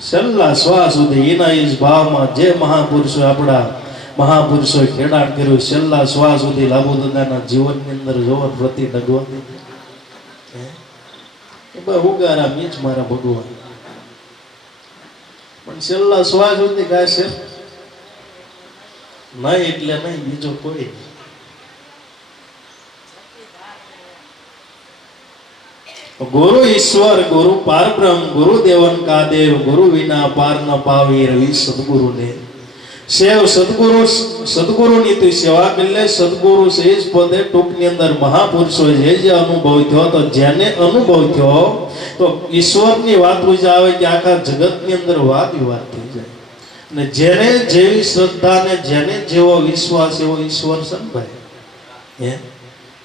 છેલ્લા શ્વાસ સુધી એના ઈજ ભાવમાં જે મહાપુરુષો આપણા મહાપુરુષોએ ખેડાણ કર્યું, છેલ્લા શ્વાસ સુધી લાબુ દાદાના જીવનની અંદર જોવા પ્રતિ ભગવાન ઉગારા મીચ મારા ભગવાન, પણ છેલ્લા શ્વાસ સુધી ગાશે નહીં એટલે નહીં, બીજો કોઈ गुरु ईश्वर गुरु पार ब्रह्म गुरु देवन का देव गुरु विना पार न पावे रवि सदगुरु ने सेव सदगुरु सदगुरु ની તું સેવા કરી લે। સદગુરુ છે જ પોતે ટૂંકની અંદર મહાપુરુષો જે અનુભવ થયો, તો જેને અનુભવ થયો તો ઈશ્વરની વાત પૂજા આવે કે આખા જગતની અંદર વાદ વિવાદ થઈ જાય, અને જેને જેવી શ્રદ્ધા ને જેને જેવો વિશ્વાસ એવો ઈશ્વર છે ને ભાઈ, હે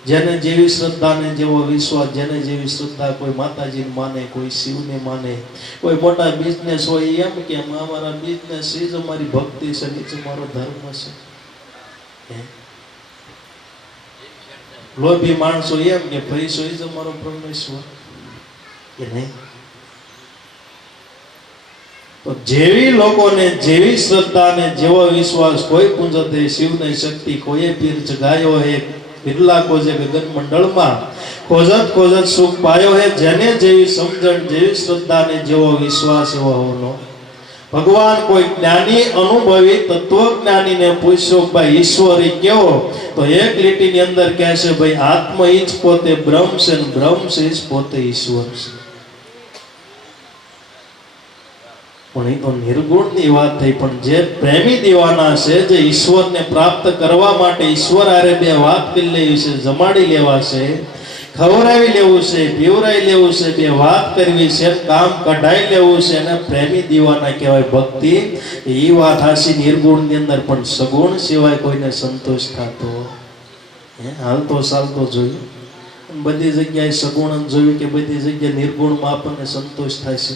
જેને જેવી શ્રદ્ધા ને જેવો વિશ્વાસ, જેને જેવી શ્રદ્ધા, કોઈ માતાજીને માને, કોઈ શિવને માને, કોઈ મોટા બિઝનેસ હોય એમ કે અમારા બિઝનેસ એ જ અમારી ભક્તિ છે, એ જ અમારો ધર્મ છે। લોભી માણસો એમ કે પૈસો એ જ અમારો પરમેશ્વર, કે નહીં? તો જેવી લોકોને જેવી શ્રદ્ધા ને જેવો વિશ્વાસ, કોઈ પૂંજતે શિવને શક્તિ, કોઈએ પીર જગાયો હે બિરલા કોજે ગગન મંડળમાં, ખોજત ખોજત સુખ પાયો હે। જેને જેવી સમજણ, જેવી શ્રદ્ધા ને જેવો વિશ્વાસ એવો હોનો ભગવાન। કોઈ જ્ઞાની અનુભવી તત્વજ્ઞાનીને પૂછ્યો ભાઈ ઈશ્વર કેવો, તો એક લીટીની અંદર કહે છે ભાઈ આત્મ ઈ જ પોતે બ્રહ્મ છે, ને બ્રહ્મ છે જ પોતે ઈશ્વર છે। પણ એ તો નિર્ગુણની વાત થઈ, પણ જે પ્રેમી દીવાના છે, જે ઈશ્વરને પ્રાપ્ત કરવા માટે ઈશ્વર આરે બે વાત કરી લેવી છે, જમાડી લેવા છે, ખવડાવી લેવું છે, પીવરાઈ લેવું છે, બે વાત કરવી છે, કામ કઢાઈ લેવું છે, અને પ્રેમી દીવાના કહેવાય ભક્તિ। એ વાત હાસી નિર્ગુણની અંદર, પણ સગુણ સિવાય કોઈને સંતોષ થતો હાલતો ચાલતો જોયું, બધી જગ્યાએ સગુણ જોયું કે બધી જગ્યાએ નિર્ગુણમાં આપણને સંતોષ થાય છે?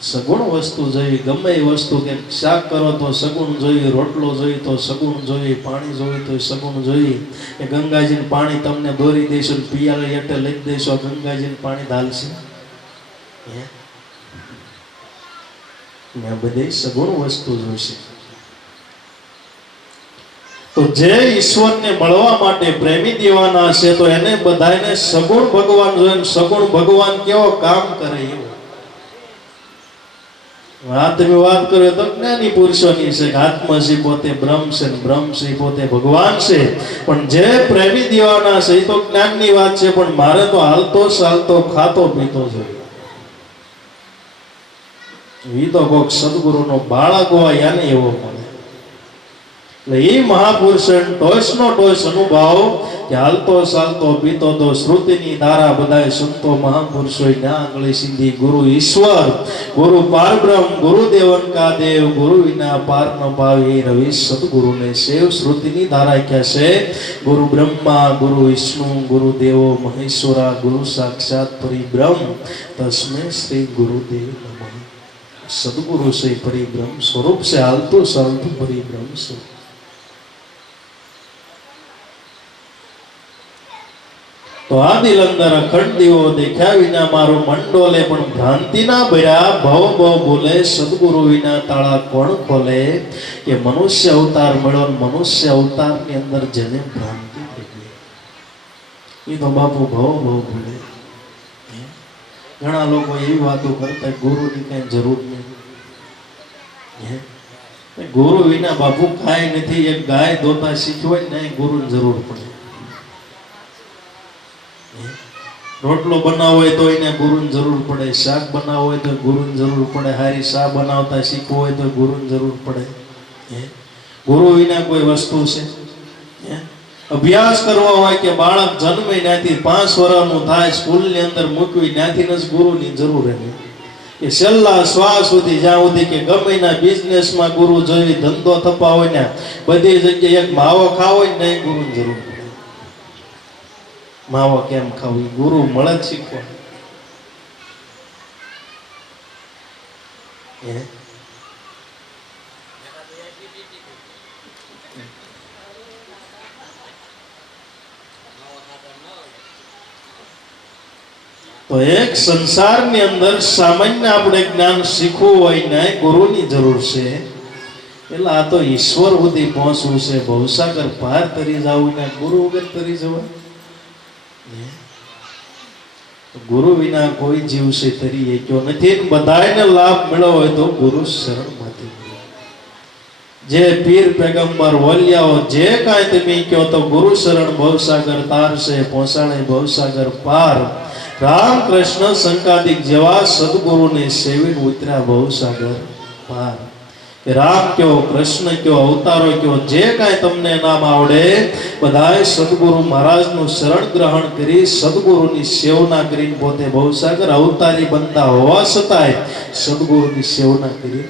સગુણ વસ્તુ જોઈ, ગમે એ વસ્તુ, કે શાક કરો તો સગુણ જોઈ, રોટલો જોઈ તો સગુણ જોઈ, પાણી જોઈ તો સગુણ જોઈ, કે ગંગાજીને પાણી તમને દોરી દઈશું, પિયાલે એટલે લઈ દઈશું, ગંગાજીને પાણી ઢાલશે, બધી સગુણ વસ્તુ જોઈશે। તો જે ઈશ્વરને મળવા માટે પ્રેમી દીવાના છે, તો એને બધાને સગુણ ભગવાન જોઈએ। સગુણ ભગવાન કેવો કામ કરે એવો વાત કરો તો જ્ઞાની પુરુષોની છે, આત્મશ્રી પોતે બ્રહ્મ છે, બ્રહ્મશ્રી પોતે ભગવાન છે। પણ જે પ્રેમી દીવાના છે એ તો જ્ઞાનની વાત છે, પણ મારે તો હાલતો ચાલતો ખાતો પીતો જોઈએ, એ તો કોક સદગુરુનો બાળક હોય એને એવો મળે। એટલે એ મહાપુરુષ ટોચનો ટોચ અનુભવ કે હાલતો ચાલતો પીતો તો શ્રુતિની ધારા બધાય સંતો મહાપુરુષોએ ના આંગળી સીધી ગુરુ ઈશ્વર ગુરુ પારબ્રહ્મ ગુરુ દેવન કા દેવ ગુરુ વિના પાર ન પાવે રવિ સદગુરુને સેવ શ્રુતિની ધારા ક્યાં છે? ગુરુ બ્રહ્મા ગુરુ વિષ્ણુ ગુરુ દેવો મહેશ્વરા ગુરુ સાક્ષાત પરિબ્રહ્મ તસ્મે શ્રી ગુરુદેવ નમઃ। સદગુરુ છે પરિબ્રહ્મ સ્વરૂપ છે, હાલતો ચાલતું પરિબ્રહ્મ છે। તો આ દિલ અંદર અખંડ દીવો દેખ્યા વિના મારો મંડોલે, પણ ભ્રાંતિના ભર્યા ભવ ભવ બોલે, સદગુરુ વિના તાળા કોણ ખોલે? કે મનુષ્ય અવતાર મળ્યો, મનુષ્ય અવતારની અંદર જેને ભ્રાંતિ થઈ ગઈ એ તો બાપુ ભવ ભવ બોલે। ઘણા લોકો એવી વાતો કરતા ગુરુની કઈ જરૂર નહીં, ગુરુ વિના બાપુ કાંઈ નથી। એક ગાય દોતા શીખવાય ને ગુરુની જરૂર પડે, રોટલો બનાવવો હોય તો એને ગુરુની જરૂર પડે, શાક બનાવવું હોય તો ગુરુની જરૂર પડે, હારી શા બનાવતા શીખવું હોય તો ગુરુની જરૂર પડે। ગુરુ વિના કોઈ વસ્તુ છે? અભ્યાસ કરવો હોય કે બાળક જન્મે ત્યાંથી 5 વર્ષનું થાય, સ્કૂલની અંદર મૂકવી ત્યાંથી જ ગુરુની જરૂર રહે, કે છેલ્લા શ્વાસ સુધી જ્યાં સુધી કે ગમે એના બિઝનેસમાં ગુરુ જોઈએ, ધંધો થપા હોય ને બધી જગ્યાએ એક માવો ખાવો હોય ને ગુરુની જરૂર પડે। માવો કેમ ખાવું? ગુરુ મળે જ શીખવા। તો એક સંસારની અંદર સામાન્ય આપણે જ્ઞાન શીખવું હોય ને ગુરુની જરૂર છે, એટલે આ તો ઈશ્વર સુધી પહોંચવું છે, ભવસાગર પાર તરી જવું ને ગુરુ વગર તરી જવા. ગુરુ વિના કોઈ જીવ છે તરી એક્યો નથી. બધાને લાભ મળ્યો હોય તો ગુરુ શરણમાંથી. જે પીર પેગમ્બર વલ્યાઓ જે કાંઈ તમે કહો તો ગુરુ શરણ ભવસાગર તાર છે, પહોંચાડે ભવસાગર પાર. રામકૃષ્ણ શંકાદિક જેવા સદગુરુને સેવીને ઉતર્યા ભવસાગર પાર. રામ કયો, કૃષ્ણ કયો, અવતારો કયો, જે કાંઈ તમને નામ આવડે બધાએ સદગુરુ મહારાજનું શરણ ગ્રહણ કરી સદગુરુની સેવના કરીને પોતે ભવસાગર અવતારી બનતા હોવા છતાંય સદગુરુની સેવના કરી.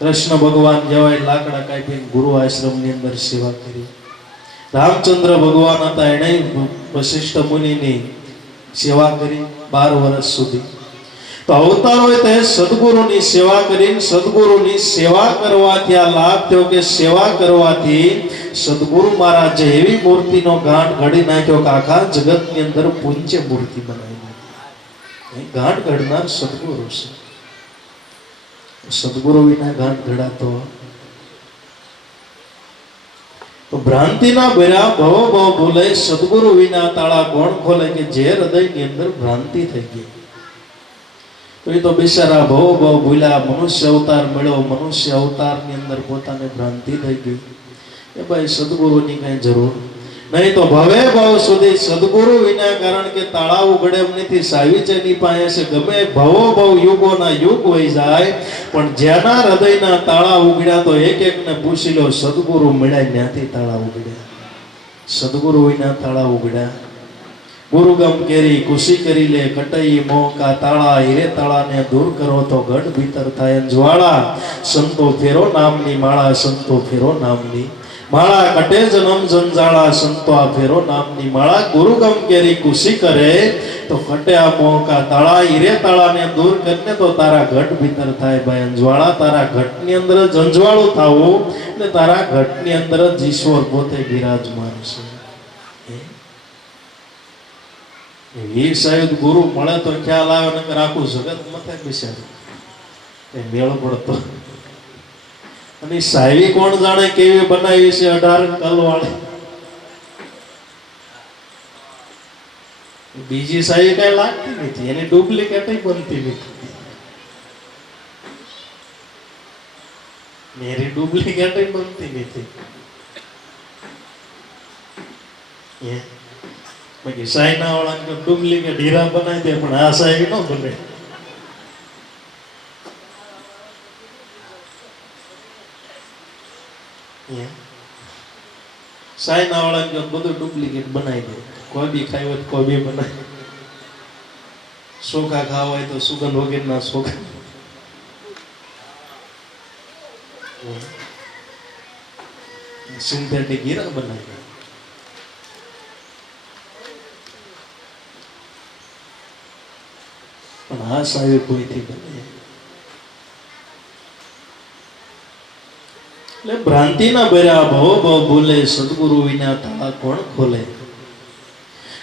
કૃષ્ણ ભગવાન જેવાય લાકડા કાપીને ગુરુ આશ્રમની અંદર સેવા કરી. રામચંદ્ર ભગવાન હતા, એણે વશિષ્ઠ મુનિની સેવા કરી 12 વર્ષ સુધી. તો અવતારોએ તે સદગુરુની સેવા કરીને સદગુરુની સેવા કરવાથી આ લાભ થયો કે સેવા કરવાથી સદગુરુ મહારાજે એવી મૂર્તિનો ગાંઠ ઘડી નાખ્યો કે આખા જગતની અંદર પૂજ્ય મૂર્તિ બનાવી નાખી. ગાંઠ ઘડનાર સદગુરુ છે. સદગુરુ વિના ગાંઠ ઘડાતો તો ભ્રાંતિના ભર્યા ભવો ભવ ભૂલે. સદગુરુ વિના તાળા કોણ ખોલે કે જે હૃદયની અંદર ભ્રાંતિ થઈ ગઈ. તો એ તો બિચારા ભવો ભવ ભૂલ્યા, મનુષ્ય અવતાર મળ્યો, મનુષ્ય અવતારની અંદર પોતાને ભ્રાંતિ થઈ ગઈ. એ ભાઈ સદગુરુની કઈ જરૂર નહીં. તો ભવે ભાવ સુધી સદગુરુ વિના, કારણ કે તાળા ઉઘડે એમ નથી, સાવિચેની પાસે છે. ગમે ભવો ભવ યુગોના યુગ હોય જાય, પણ જેના હૃદયના તાળા ઉઘડ્યા તો એક એકને પૂછી લો, સદગુરુ મળ્યા ત્યાંથી તાળા ઉઘડ્યા. સદગુરુ વિના તાળા ઉઘડ્યા. ગુરુગમ કેરી ખુશી કરી લે, કટઈ મોકા તાળા, હીરે તાળાને દૂર કરો તો ગઢ ભીતર થાય જ્વાળા. સંતો ફેરો નામની માળા, સંતો ફેરો નામની માળા, કટે જન્મ જંજાળા, સંતો આ ફેરો નામની માળા. ગુરુગમ કેરી ખુશી કરે તો કટે આ મોકા તાળા, હીરે તાળાને દૂર કરીને તો તારા ઘટ ભીતર થાય ભાઈ જ્વાળા. તારા ઘટની અંદર જંજવાળું થવું ને તારા ઘટની અંદર જ ઈશ્વર પોતે બિરાજમાન છે. વીર સાહેબ ગુરુ મળે તો ખ્યાલ આવે, નકર આખું જગત મથે બિચારું મેળ પડતો. અને સાહેબી કોણ જાણે કેવી બનાવી છે, 18 કલ વાળી. બીજી સાહેબી કઈ લાગતી નથી, એની ડુપ્લિકેટ બનતી નથી. મેરી ડુપ્લિકેટ બનતી નથી. બાકી સાયના વાળા ડુપ્લિકેટ હીરા બનાવી દે, પણ આ સાહેબ ન બને. સાયના વાળા બધું ડુપ્લિકેટ બનાવી દે. કોઈ બી ખાય હોય કોઈ બી બનાવી. સોખા ખાવા હોય તો સુગંધ વગેરેના સોખા. સિન્થેટિક હીરા બનાવી. પણ આ સાહેબ કોઈથી બને. એટલે ભ્રાંતિના ભર્યા ભવો ભવ ભૂલે, સદગુરુ વિના તાળા કોણ ખોલે.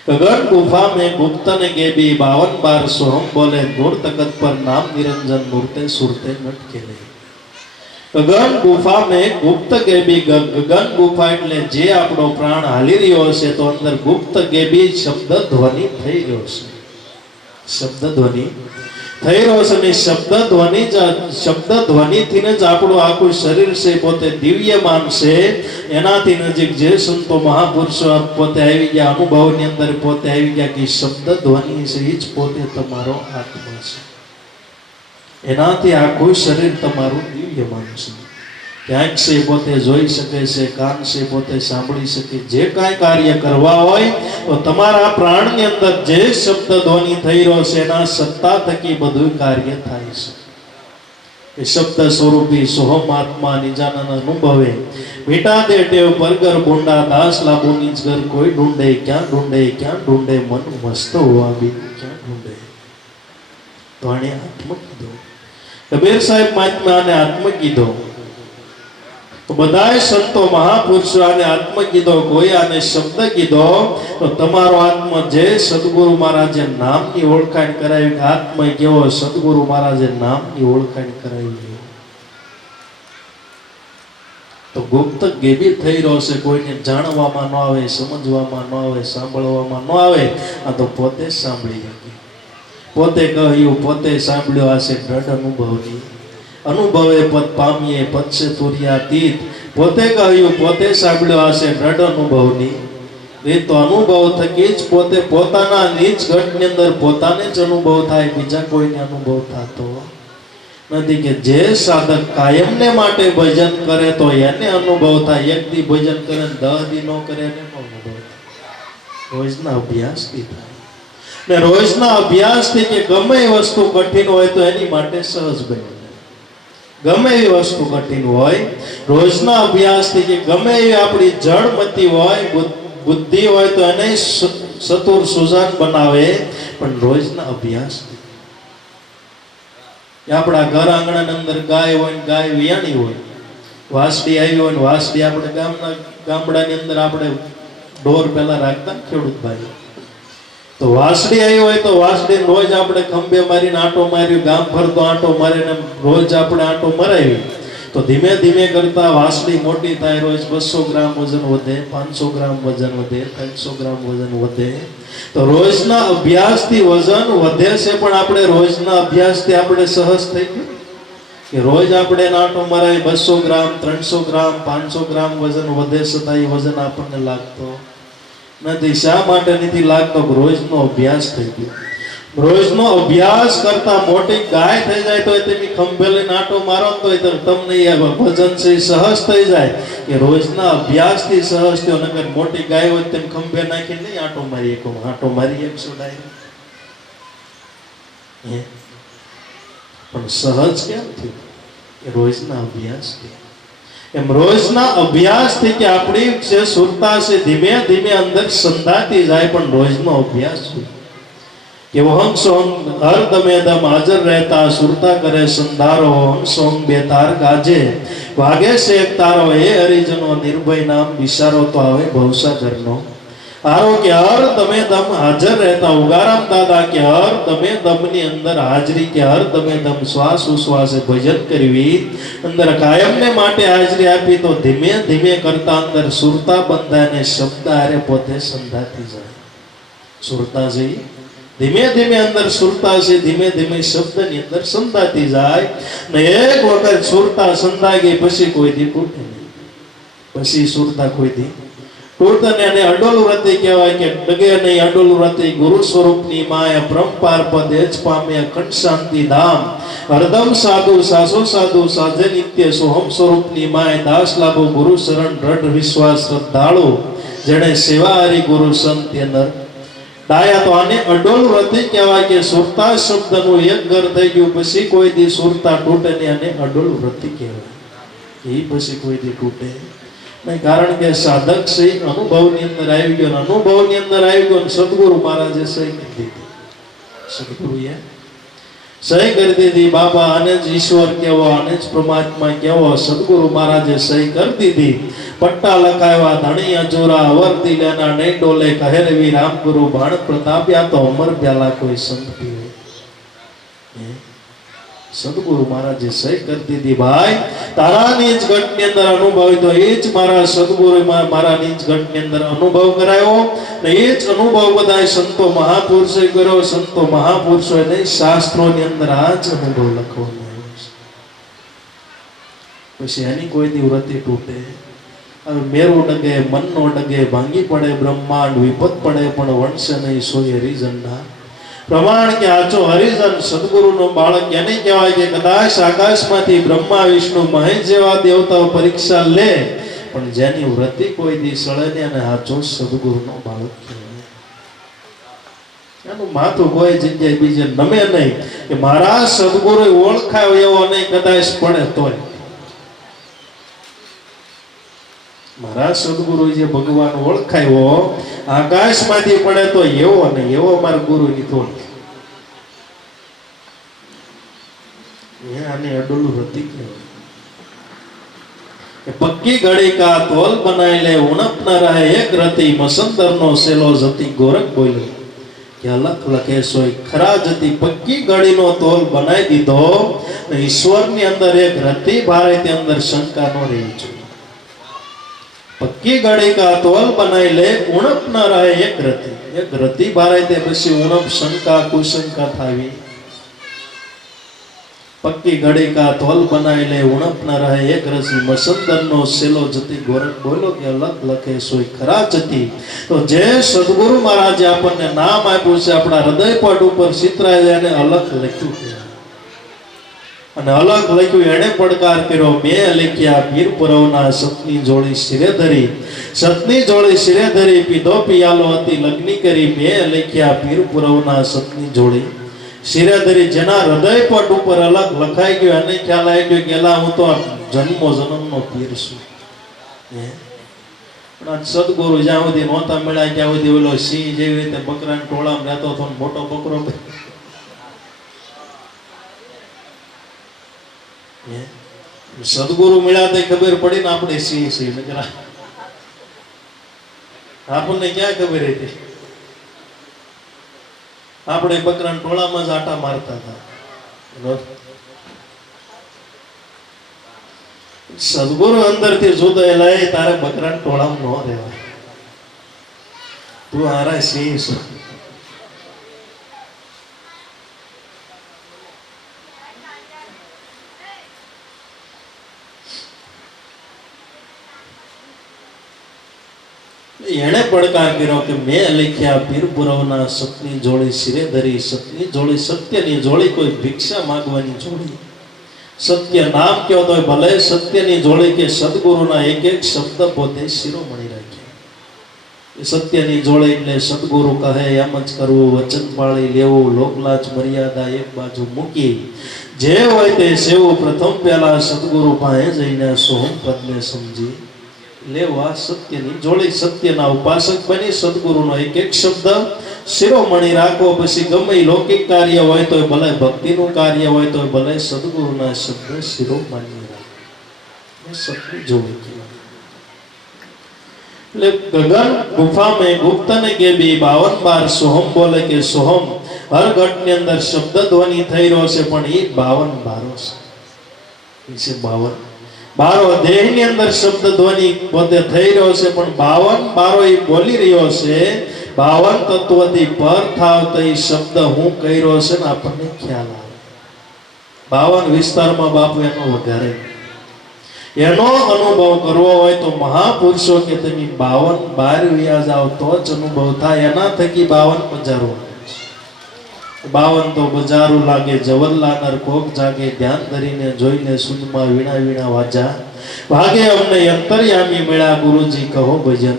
ગગન ગુફા में गुप्त ने गेबी 52 बार सोहम बोले, घोर तकत पर नाम निरंजन मूर्ते सुरते नट खेले. ગગન ગુફા में गुप्त गेबी, ગગન ગુફા એટલે જે આપણો પ્રાણ હાલી રહ્યો છે તો અંદર ગુપ્ત ગેબી શબ્દ ધ્વનિ થઈ રહ્યો છે. શબ્દ ધ્વનિ થઈ રહ્યો છે ને શબ્દ ધ્વનિથી જ આપણું આખું શરીર છે પોતે દિવ્યમાન છે. એનાથી નજીક જે સંતો મહાપુરુષો પોતે આવી ગયા, અનુભવની અંદર પોતે આવી ગયા કે શબ્દ ધ્વનિ છે એ જ પોતે તમારો આત્મા છે. એનાથી આખું શરીર તમારું દિવ્યમાન છે. ક્યાંક છે પોતે જોઈ શકે છે, કાન છે પોતે સાંભળી શકે. જે કાંઈ કાર્ય કરવા હોય તો તમારા પ્રાણની અંદર જે શબ્દ ધ્વનિ થઈ રહ્યો છે એના સત્તા થકી બધું કાર્ય થાય છે. એ શબ્દ સ્વરૂપી સોહમ આત્મા નિજાનંદ અનુભવે. મીઠા દે ટેવ પરગર બોંડા, દાસ લાભો નિજ ઘર કોઈ ઢૂંઢે. ક્યાં ઢૂંઢે ક્યાં ઢૂંઢે, મન મસ્ત હોવા બી ક્યાં ઢૂંઢે. તો આને આત્મ કીધો. કબીર સાહેબ મહાત્માને આત્મ કીધો. તો બધાય સંતો મહાપુરુષો આને આત્મ કીધો, કોઈ આને શબ્દ કીધો, તો તમારો આત્મા જે સદગુરુ મહારાજે નામની ઓળખાણ કરાવી, આત્મા કેવો સદગુરુ મહારાજે નામની ઓળખાણ કરાવી, તો ગુપ્ત ગેબી થઈ રહ્યો છે, કોઈને જાણવામાં ન આવે, સમજવામાં ન આવે, સાંભળવામાં ન આવે. આ તો પોતે જ સાંભળી ગઈ, પોતે કહ્યું, પોતે સાંભળ્યો. આ છે દ્રઢ અનુભવની. અનુભવે પદ પામીએ પદસે તુર્યાતીત. પોતે કહ્યું, પોતે સાંભળ્યો. આ છે દ્રઢ અનુભવની. એ તો અનુભવ થકી જ પોતે પોતાના નીચ ઘટની અંદર પોતાને જ અનુભવ થાય, બીજા કોઈને અનુભવ થતો નથી. કે જે સાધક કાયમને માટે ભજન કરે તો એને અનુભવ થાય. એક દી ભજન કરે ને 10 દી નો કરે એને નો અનુભવ થાય. રોજના અભ્યાસથી થાય. ને રોજના અભ્યાસથી કે ગમે એ વસ્તુ કઠિન હોય તો એની માટે સહજ બને. ગમે એવી વસ્તુ કઠિન હોય, રોજના અભ્યાસથી કે ગમે એવી આપણી જળમતી હોય, બુદ્ધિ હોય તો એને સતુર સુજાન બનાવે. પણ રોજના અભ્યાસથી આપણા ઘર આંગણાની અંદર ગાય હોય, ગાય વિયાણી હોય, વાસળી આવી હોય, વાસળી આપણે ગામડાની અંદર આપણે ઢોર પહેલા રાખતા ખેડૂત ભાઈ, તો વાસળી આવી હોય તો વાસળી રોજ આપણે ખંભે મારીને આંટો માર્યો, ગામ ફરતો આંટો મારીને રોજ આપણે આંટો મરાવી, તો ધીમે ધીમે કરતા વાસળી મોટી થાય. રોજ 200 ગ્રામ વજન વધે, 500 ગ્રામ વજન વધે, 300 ગ્રામ વજન વધે. તો રોજના અભ્યાસથી વજન વધે છે. પણ આપણે રોજના અભ્યાસથી આપણે સહજ થઈ ગયું કે રોજ આપણે આંટો મરાવી 200 ગ્રામ, 300 ગ્રામ, 500 ગ્રામ વજન વધે, છતાં એ વજન આપણને લાગતો નથી. શા માટે નથી લાગતો? રોજનો અભ્યાસ થઈ ગયો. રોજનો અભ્યાસ કરતા મોટી ગાય થઈ જાય તો તમે ખંભે લઈને આંટો મારો તો તમને એ ભજન છે સહજ થઈ જાય કે રોજના અભ્યાસથી સહજ થયો. નકર મોટી ગાય હોય તેમ ખંભે નાખી નહીં આંટો મારી એક આંટો મારી એકસો ડાયરેક્ટ. પણ સહજ કેમ થયું? કે રોજના અભ્યાસથી. એમ રોજના અભ્યાસથી કે આપણી જે સુરતા છે ધીમે ધીમે અંદર સંધાતી જાય. પણ રોજનો અભ્યાસ કે હમ સોમ હર દમે દમ હાજર રહેતા સુરતા કરે સંધારો. હમ સોમ બે તાર ગાજે વાગે છે એક તારો. એ હરિજનો નિર્ભય નામ વિચારો તો આવે ભવસાગરનો આરો. કે હર દમે દમ હાજર રહેતા ઉગારામ દાદા કે હર દમે દમની અંદર હાજરી, કે હર દમે દમ શ્વાસ ઉશ્વાસે ભજન કરવી, અંદર કાયમને માટે હાજરી આપી. તો ધીમે ધીમે કરતા અંદર સુરતા બંધાય ને શબ્દ આરે પોતે સંધાતી જાય. સુરતા જઈ ધીમે ધીમે અંદર સુરતા છે, ધીમે ધીમે શબ્દની અંદર સંધાતી જાય. ને એક વખત સુરતા સંધા ગઈ પછી કોઈ દી તૂટે નહીં. પછી સુરતા કોઈ દી તૂટે નહીં. અને અડોલું રતી કહેવાય કે ડગે નહીં. અડોલું રતી ગુરુ સ્વરૂપની માય પરંપાર પદ જ પામે અખંડ શાંતિ ધામ. હરદમ સાધુ સાસો સાધુ સાજે નિત્ય સોહમ સ્વરૂપની માય દાસ લાભો ગુરુ શરણ દ્રઢ વિશ્વાસ શ્રદ્ધાળુ જેણે સેવા હરી ગુરુ સંત નર ડાયા. તો આને અડોલ રતી કહેવાય કે સુરતા શબ્દનું એક ઘર થઈ ગયું પછી કોઈ દી સુરતા તૂટે નહીં. આને અડોલ રતી કહેવાય. એ પછી કોઈ દી તૂટે નહીં. કારણ કે સાધક છે અનુભવની અંદર આવી ગયો. અનુભવની અંદર આવી ગયો. સદગુરુ મહારાજે સહી કરી દીધી. સદગુરુએ સહી કરી દીધી. બાબા આને જ ઈશ્વર કહેવો, આને જ પરમાત્મા કહેવો. સદગુરુ મહારાજે સહી કરી દીધી. પટ્ટા લખાવ્યા ધણી અજોરા અવરતી લેના નહીં ડોલે કહે રવિ રામગુરુ બાણ પ્રતાપ્યા. તો અમર પ્યાલા કોઈ સંત પીવે. સદગુરુ મહારાજે સહી કરી દીધી. ભાઈ તારા નીચ ઘટની અંદર અનુભવી તો એ જ મારા સદગુરુ મારા નીચ ઘટની અંદર અનુભવ કરાયો. ને એ જ અનુભવ બધા સંતો મહાપુરુષોએ કર્યો. સંતો મહાપુરુષોએ નહીં શાસ્ત્રોની અંદર આ જ અનુભવ લખવામાં આવ્યો છે. પછી એની કોઈ દી વ્રતિ તૂટે. હવે મેરુ ડગે, મન નો ડગે, ભાંગી પડે બ્રહ્માંડ, વિપત પડે પણ વણશે નહીં સોય હરિજનના પ્રમાણ. કે આચો હરિજન સદગુરુનો બાળક એને કહેવાય કે કદાચ આકાશમાંથી બ્રહ્મા વિષ્ણુ મહેશ જેવા દેવતાઓ પરીક્ષા લે પણ જેની વ્રતિ કોઈ દી સળે નહીં અને આચો સદગુરુનો બાળક કહેવાય. એનું માથું કોઈ જગ્યાએ બીજે નમે નહીં કે મારા સદગુરુ ઓળખાયો એવો નહીં. કદાચ પડે તોય મારા સદગુરુ જે ભગવાન ઓળખાયો આકાશમાંથી પડે તો એવો ને એવો મારા ગુરુની તોડ. આને અડોલું રતી કહેવાય. કે પક્કી ઘડી કા તોલ બનાવી લે ઉણપ ન રહે એક રતી મસંદર નો સેલો જતી ગોરખ બોલ્યો કે અલખ લખે સોય ખરા જતી પક્કી ઘડીનો તોલ બનાવી દીધો તો ઈશ્વરની અંદર એક રતી ભારે તે અંદર શંકા ન રહી જોઈએ. પક્કી ઘડી કા તોલ બનાવી લે ઉણપ ન રહે એક રતી ભારે તે પછી ઉણપ શંકા કુશંકા થાવી. પક્કી ઘડી કા તોલ બનાવી લે ઉણપ ન રહે એક રસી મસંદર નો સેલો જતી ગોરખ બોલો કે અલગ લખે સોય ખરા જતી. તો જે સદગુરુ મહારાજે આપણને નામ આપ્યું છે આપણા હૃદયપટ ઉપર ચિતરાય અને અલગ લખ્યું છે અને અલગ લખ્યું એને પડકાર કર્યો બે લખ્યા પીર પુરવના સતની જોડી શિરે ધરી સતની જોડી શિરે ધરી પીધો પિયાલો હતી લગ્ની કરી બે લખ્યા પીર પુરવના સતની જોડી શિરે ધરી જેના હૃદયપટ ઉપર અલગ લખાઈ ગયો અને ખ્યાલ આવી ગયો કે એલા હું તો જન્મો જન્મનો પીર છું. સદગુરુ જ્યાં સુધી નહોતા મળ્યા ત્યાં સુધી ઓલો સિંહ જેવી રીતે બકરાના ટોળામાં રહેતો હતો મોટો બકરો સદગુરુ મળ્યા તો ખબર પડી ને આપણે સિંહ સિંહ આપણને ક્યાં ખબર હતી? આપણે બકરાના ટોળામાં જ આટા મારતા હતા. સદગુરુ અંદરથી જોડાયેલા એ તારે બકરાના ટોળામાં ન રહેવાય, તું હારા સિંહ છો. એને પડકાર કર્યો કે મેં લખ્યા પીર પુરવના સતની જોડી શિરે ધરી સતની જોડી સત્યની જોડી કોઈ ભિક્ષા માંગવાની જોડી સત્ય નામ કયો તો ભલે સત્યની જોડી કે સદગુરુના એક એક શબ્દ પોતે શિરોમણી રાખે. સત્યની જોડી એટલે સદગુરુ કહે એમ જ કરવું, વચન પાળી લેવું, લોકલાજ મર્યાદા એક બાજુ મૂકી જે હોય તે સેવું પ્રથમ પહેલા સદગુરુ પાસે જઈને સોહમ પદને સમજી લેવા. સત્યની જોડી સત્યના ઉપાસક બની સદગુરુનો એક એક શબ્દ શિરોમણી રાખવો. પછી ગમે લૌકિક કાર્ય હોય તો ભલે ભક્તિનું કાર્ય હોય તો ભલે સદગુરુના શબ્દ શિરોમણી રાખે. સત્ય જોડી એટલે ગગન ગુફા में गुप्त ने के भी 52 बार सोहम बोले કે સોહમ હર ઘટની અંદર શબ્દ ધ્વનિ થઈ રહ્યો છે પણ એ 52 બારો છે. 52 બારો દેહની અંદર શબ્દ ધ્વનિ પોતે થઈ રહ્યો છે પણ 52 બારો એ બોલી રહ્યો છે. 52 તત્વથી પર થાવ તો એ શબ્દ હું કહી રહ્યો છે ને આપણને ખ્યાલ આવે. 52 વિસ્તારમાં બાપુ એનો વધારે એનો અનુભવ કરવો હોય તો મહાપુરુષો કે તમે 52 બાર વ્યા જાવ તો જ અનુભવ થાય. એના થકી 52 બજારો 52 તો બજારો લાગે જવલ્લાનર કોક જાગે ધ્યાન ધરીને જોઈને સુનમાં વીણા વીણા વાજા ભાગે અમને અંતર્યામી મળ્યા ગુરુજી કહો ભજન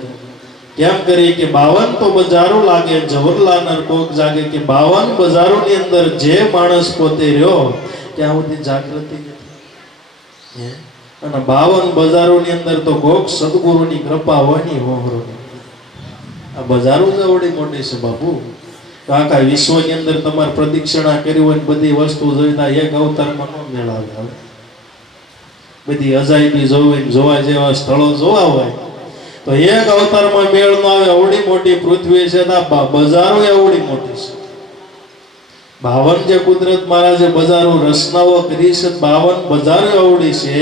કેમ કરી કે 52 તો બજારો લાગે જવલ્લાનર કોક જાગે કે 52 બજારોની અંદર જે માણસ પોતે રહ્યો ત્યાં સુધી જાગૃતિ નથી. અને 52 બજારોની અંદર તો કોક સદગુરુની કૃપા હોય ની હોહરો. આ બજારો જ આવડી મોટી છે બાપુ. આખા વિશ્વની અંદર તમારે પ્રદક્ષિણા કરી હોય બધી વસ્તુ જોઈતા એક અવતારમાં ન મેળાવે. બધી અજાયબી જોવા જેવા સ્થળો જોવા હોય તો એક અવતારમાં મેળ ન આવે. આવડી મોટી પૃથ્વી છે બજારો આવડી મોટી છે. 52 જે કુદરત મહારાજે બજારો રચનાઓ કરી છે 52 બજારો આવડી છે.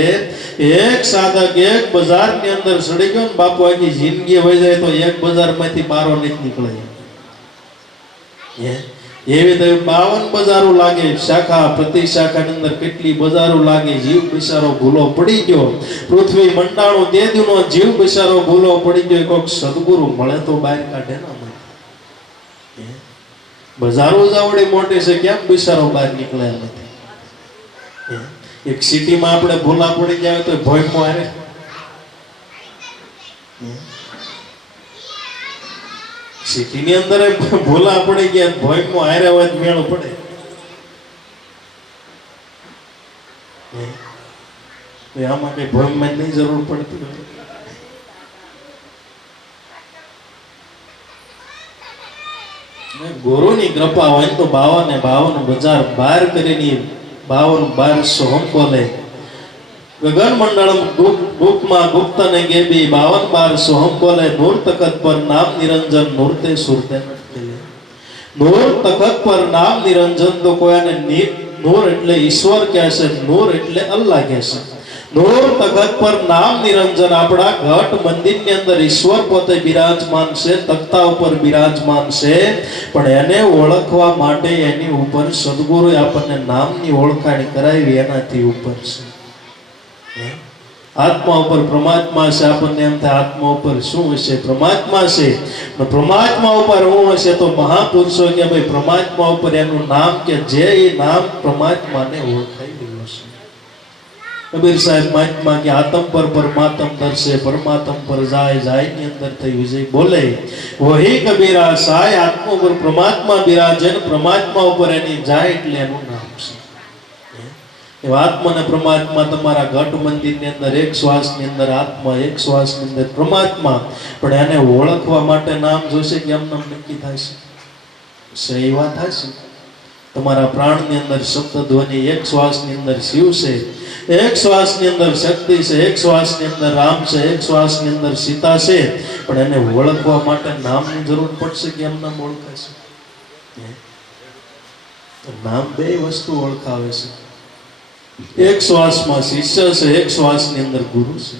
એક સાધક એક બજારની અંદર સડી ગયો ને બાપુ આખી જિંદગી હોય જાય તો એક બજારમાંથી બારો નથી નીકળે. એવી તો 52 બજારો લાગે શાખા પ્રતિ શાખાની અંદર કેટલી બજારો લાગે. જીવ બિચારો ભૂલો પડી ગયો પૃથ્વી મંડાણું તે દીનો જીવ બિચારો ભૂલો પડી ગયો. કોઈક સદગુરુ મળે તો બહાર કાઢે ના મળે. બજારો જ આવડી મોટી છે કેમ બિચારો બહાર નીકળ્યા નથી. એક સિટીમાં આપણે ભૂલા પડી જાય તો ભોયમાં આવે. સિટીની અંદર ભૂલા પડી ગયા ભોયમાં હારે હોય મેળ પડે. આમાં કઈ ભોયમાં નહીં જરૂર પડતી. ગુરુની કૃપા હોય તો 52 બજાર બહાર કરીને 52 બાર સોહમ બોલે. ગગન મંડળમ ગુપ્તમાં ગુપ્તને ગેબી 52 બાર સોહમ બોલે નૂર તખત પર નામ નિરંજન નૂરતે સુરતે નટકેલે નૂર તખત પર નામ નિરંજન તો કોઈને નૂર એટલે ઈશ્વર કહે છે, નૂર એટલે અલ્લાહ કહે છે. નૂર તખત પર નામ નિરંજન આપણા ઘટ મંદિરની અંદર ઈશ્વર પોતે બિરાજમાન છે, તખ્તા ઉપર બિરાજમાન છે, પણ એને ઓળખવા માટે એની ઉપર સદગુરુએ આપણને નામની ઓળખાણ કરાવી, એનાથી ઉપર છે. આત્મા ઉપર પરમાત્મા છે, આપણને એમ થાય આત્મા ઉપર શું હશે? પરમાત્મા છે. પરમાત્મા ઉપર શું હશે? તો મહાપુરુષો કે ભાઈ પરમાત્મા ઉપર એનું નામ કે જે એ નામ પરમાત્માને ઓળખાઈ ગયું છે. કબીર સાહેબ મહાત્મા કે આત્મ પર પરમાત્મ દર્શે પરમાત્મ પર જાય જાય ની અંદર થઈ વિજય બોલે વહી કબીરા સાય આત્મા ઉપર પરમાત્મા બિરાજે ને પરમાત્મા ઉપર એની જાય એટલે એનું નામ છે. આત્મા ને પરમાત્મા તમારા ઘટ મંદિરની અંદર એક શ્વાસની અંદર આત્મા, એક શ્વાસની અંદર પરમાત્મા, પણ એને ઓળખવા માટે નામ જોશે કે એમ નામ નક્કી થાય છે? સહી વાત થાય છે. તમારા પ્રાણની અંદર શબ્દ ધ્વનિ, એક શ્વાસની અંદર શિવ છે, એક શ્વાસની અંદર શક્તિ છે, એક શ્વાસની અંદર રામ છે, એક શ્વાસની અંદર સીતા છે, પણ એને ઓળખવા માટે નામની જરૂર પડશે કે એમ નામ ઓળખાશે? નામ બે વસ્તુ ઓળખાવે છે. એક શ્વાસમાં શિષ્ય છે, એક શ્વાસની અંદર ગુરુ છે.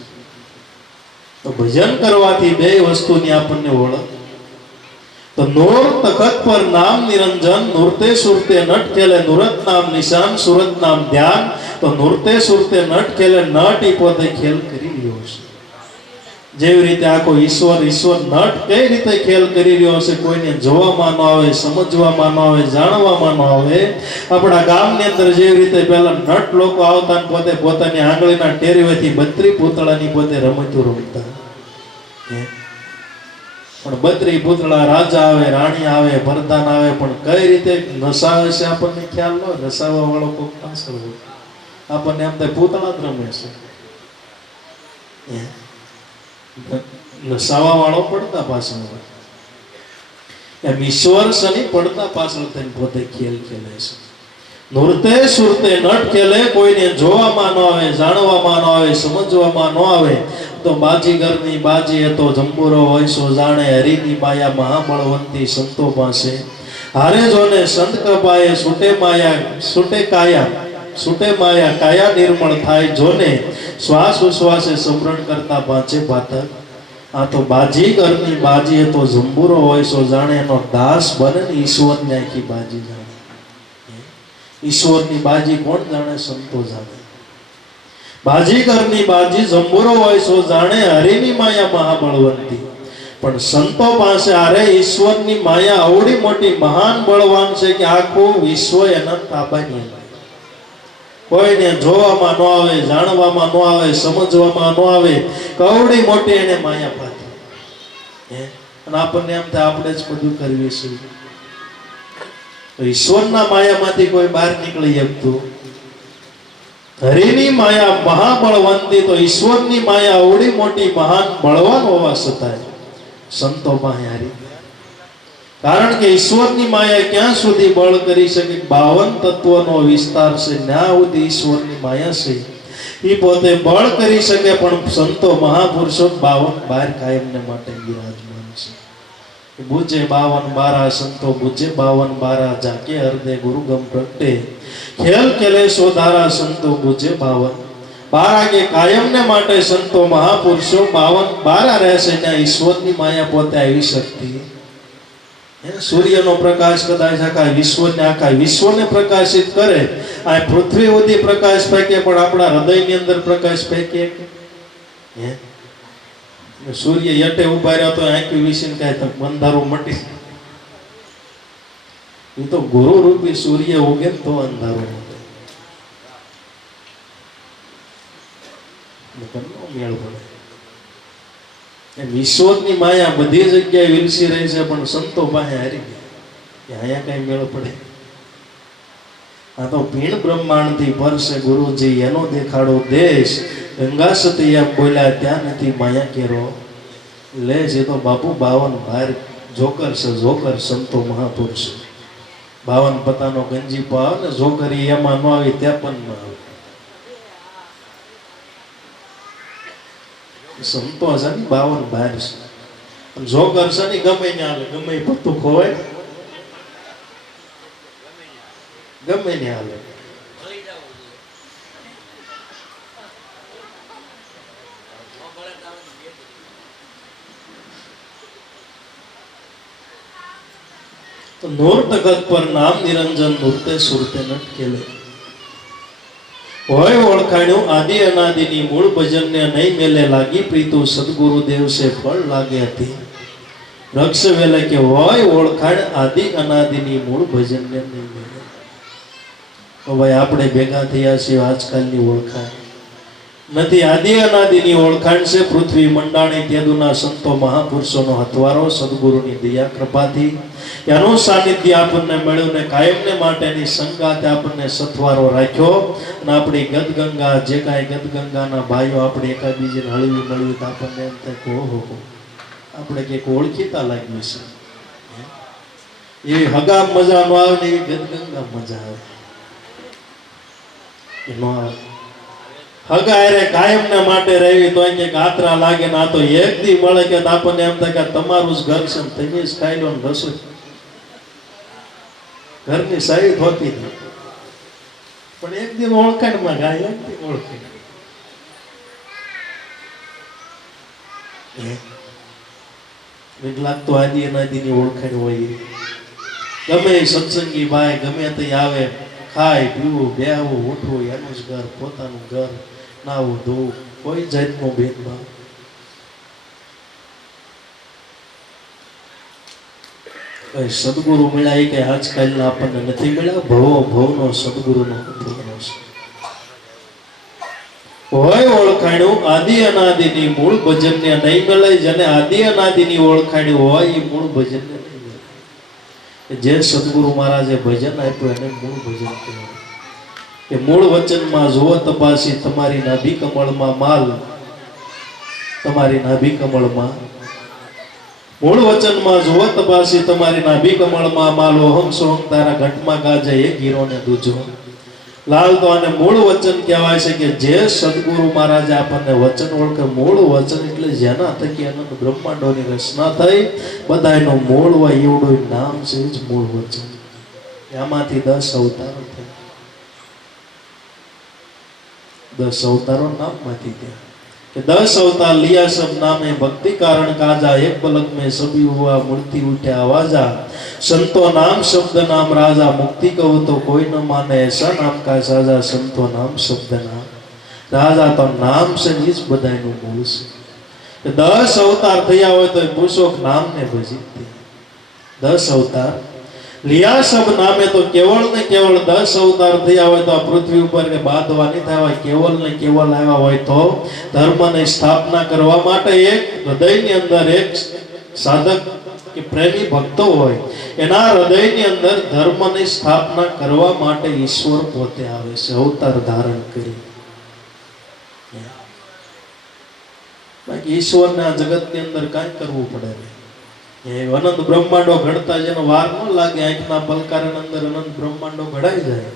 તો ભજન કરવાથી બે વસ્તુની આપણને ઓળખ. તો નૂર તખત પર નામ નિરંજન નૂરતે સુરતે નટ ખેલે નૂરત નામ નિશાન સુરત નામ ધ્યાન. તો નૂરતે સુરતે નટ ખેલે નટ ઈ પોતે ખેલ કરી રહ્યો છે. જેવી રીતે આખો ઈશ્વર નટ કઈ રીતે ખેલ કરી રહ્યો છે, કોઈને જોવામાં ન આવે, સમજવામાં ન આવે, જાણવામાં ન આવે. આપણા ગામની અંદર જેવી રીતે પહેલા નટ લોકો આવતા ને પોતે પોતાની આંગળીના ટેરવેથી 32 પૂતળાની પોતે રમતો રમતા. પણ 32 પૂતળા રાજા આવે, રાણી આવે, પ્રધાન આવે, પણ કઈ રીતે નસાવે છે આપણને ખ્યાલ ન હોય. નસાવા વાળો કોઈ પાછળ હોય, આપણને એમ થાય પૂતળા જ રમે છે. નસાવા વાળો પડતા પાછળ હોય. એમ ઈશ્વર શનિ પડતા પાછળ થઈને પોતે ખેલ ખેલે છે. નૂરતે સુરતે નટ ખેલે, કોઈને જોવામાં ન આવે, જાણવામાં ન આવે, સમજવામાં ન આવે. તો બાજીગરની બાજી તો જંબુરો હોય સો જાણે હરિની માયા મહાબળવંતી સંતો પાસે હારે જોને સંત કપાએ છૂટે માયા કાયા નિર્મળ થાય જોને શ્વાસ ઉશ્વાસે સમરણ કરતા બાંચે પાતક. આ તો બાજીગરની બાજી તો જંબુરો હોય સો જાણે એનો દાસ બને ને ઈશ્વરની આખી બાજી જાણે. ઈશ્વરની બાજી કોણ જાણે? સંતો જાણે. બાજીગરની બાજી જંબુરો હોય સો જાણે હરિની માયા મહાબળવંતી. પણ સંતો પાસે આરે ઈશ્વરની માયા અવડી મોટી મહાન બળવાન છે કે આખું વિશ્વ એના તાબાની. કોઈને જોવામાં ન આવે, જાણવામાં ન આવે, સમજવામાં ન આવે, કવડી મોટી એને માયા પાતી. અને આપણને એમ થાય આપણે જ બધું કરવી છે. ઈશ્વરના માયામાંથી કોઈ બહાર નીકળી શકતું? હરિની માયા મહાબળવંતી, તો ઈશ્વરની માયા અવડી મોટી મહાન બળવાન હોવા છતાં સંતો પાસે હારી. કારણ કે ઈશ્વરની માયા ક્યાં સુધી બળ કરી શકે? 52 તત્વનો વિસ્તાર છે, ત્યાં સુધી ઈશ્વરની માયા છે, એ પોતે બળ કરી શકે. પણ સંતો મહાપુરુષો 52 બાર કાયમને માટે બિરાજમાન છે. બુજે 52 બારા સંતો બુજે 52 બારા જાકે હૃદય ગુરુગમ પ્રગટે ખેલ ખેલે સોધારા સંતો બુજે 52 બારા કે કાયમને માટે સંતો મહાપુરુષો 52 બારા રહેશે. ત્યાં ઈશ્વરની માયા પોતે આવી શકતી. સૂર્યનો પ્રકાશ કદાચ આખા વિશ્વને પ્રકાશિત કરે. આ પૃથ્વી સુધી પ્રકાશ ફેંકે, પણ આપણા હૃદયની અંદર પ્રકાશ ફેંકે. સૂર્ય યટે ઉભા રહ્યો તો આંખી વિસીને કાંઈ અંધારું મટી. એ તો ગુરુ રૂપી સૂર્ય ઉગે તો અંધારું મટે. મેળ પડે. ઈશ્વરની માયા બધી જગ્યાએ વિલસી રહી છે, પણ સંતો પાસે હારી ગયા. અહીંયા કઈ મેળ પડે? આ તો ભીણ બ્રહ્માંડથી પરસે ગુરુજી એનો દેખાડો દેશ. ગંગા સતી બોલ્યા ત્યાં નથી માયા કેરો લે છે. તો બાપુ 52 ભાર જોકર છે, જોકર સંતો મહાપુરુષ. 52 પતાનો ગંજી પાવ ને જોકરી એમાં ન આવી 53 માં આવે. સંતો હશે ને 52 બહાર છે. જો કરશે ને ગમે ને હાલે, ગમે પત્તું ખોવાય, ગમે ને હાલે. તો નૂર તખત પર નામ નિરંજન નૂરતે સુરતે નટ કેલે હોય ઓળખાણ્યું આદિ અનાદિની મૂળ ભજનને નહીં મેલે લાગી પ્રીતુ સદગુરુદેવ સે ફળ લાગે હતી. વૃક્ષ વેલે કે હોય ઓળખાણ આદિ અનાદિની મૂળ ભજનને નહીં મેલે. તો ભાઈ આપણે ભેગા થયા છીએ આજકાલની ઓળખાણ નથી, આદિ અનાદિની ઓળખાણ છે. પૃથ્વી મંડાણી તેદુના સંતો મહાપુરુષોનો હથવારો સદગુરુની દયા કૃપાથી એનું સાનિધ્ય આપણને મળ્યું ને કાયમને માટેની સંગાતે આપણને સથવારો રાખ્યો. અને આપણી ગદગંગા જે કાંઈ ગદગંગાના ભાઈઓ આપણે એકાબીજીને હળવી મળ્યું તો આપણને એમ થાય કે ઓહો આપણે કંઈક ઓળખીતા લાગ્યું છે. એવી હગા મજા નો આવે ને એવી ગદગંગા મજા આવે એનો આવે. હગા અરે કાયમ ને માટે રહેવી તો અહીં આતરા લાગે ને આ તો એક દી મળે કે આપણને એમ થાય કે તમારું જ ઘર છે ને તમે જ ખાઈ લો ને રસોઈ ઘરની સાઈડ હોતી નથી. પણ એક દિન ઓળખાણમાં ગાય ઓળખાણ લાગતો આદિ અનાદિની ઓળખાણ હોય. ગમે સત્સંગી ભાઈ ગમે તે આવે, ખાય પીવું બેહવું ઉઠવું એનું જ ઘર, પોતાનું ઘર, નાવું ધોવું, કોઈ જાતનો ભેદભાવ. સદગુરુ મળ્યા એ કઈ આજકાલના આપણને નથી મળ્યા. ભવનો સદગુરુનો હોય ઓળખાણ્યું આદિ અનાદિની મૂળ ભજનને નહીં મળે. જેને આદિ અનાદિની ઓળખાણ્યું હોય એ મૂળ ભજનને નહીં મળે. જે સદગુરુ મહારાજે ભજન આપ્યું એને મૂળ ભજન કહેવાય. કે મૂળ વચનમાં જુઓ તપાસી તમારી નાભી કમળમાં માલ, તમારી નાભી કમળમાં મૂળ વચનમાં જુઓ તપાસી તમારી નાભી કમળમાં માલ. ઓહમ સોહમ તારા ઘટમાં ગાજે એક હીરોને દૂજો લાલ. તો આને મૂળ વચન કહેવાય છે કે જે સદગુરુ મહારાજે આપણને વચન ઓળખે. મૂળ વચન એટલે જેના થકી અનંત બ્રહ્માંડોની રચના થઈ, બધાયનું મૂળ હોય એવડું નામ છે જ મૂળ વચન. એમાંથી 10 અવતારો થયા. 10 અવતારો નામમાંથી થયા कि 10 अवतार लिया सब नामे भक्ति कारण काजा. एक पलक में सभी हुआ मूर्ति उठे आवाजा. संतो नाम शब्द नाम राजा. मुक्ति कहो तो कोई न माने ऐसा नाम का साजा. संतो नाम शब्द नाम राजा. तो नाम से निज बधाईનું મૂળ છે. 10 અવતાર થયા હોય તો પૂછો નામ ને ભજી 10 અવતાર लिया सब नामे. तो केवल ने केवल 10 अवतार थया होय तो पृथ्वी पर के बांधवा नहीं था. केवल ने केवल आया होय तो धर्म ने स्थापना करवा माटे एक हृदयनी अंदर एक साधक के प्रेमी भक्तो होय एना हृदयनी अंदर धर्म ने स्थापना करवा माटे ईश्वर पोते आवे छे अवतार धारण करी. बाकी ईश्वर ने आ जगत ની અંદર કાઈ કરવું પડે નહીં. અનંત બ્રહ્માંડો ઘડતા જેનો વાર ન લાગે, આંખના પલકારા અંદર અનંત બ્રહ્માંડો ઘડાઈ જાય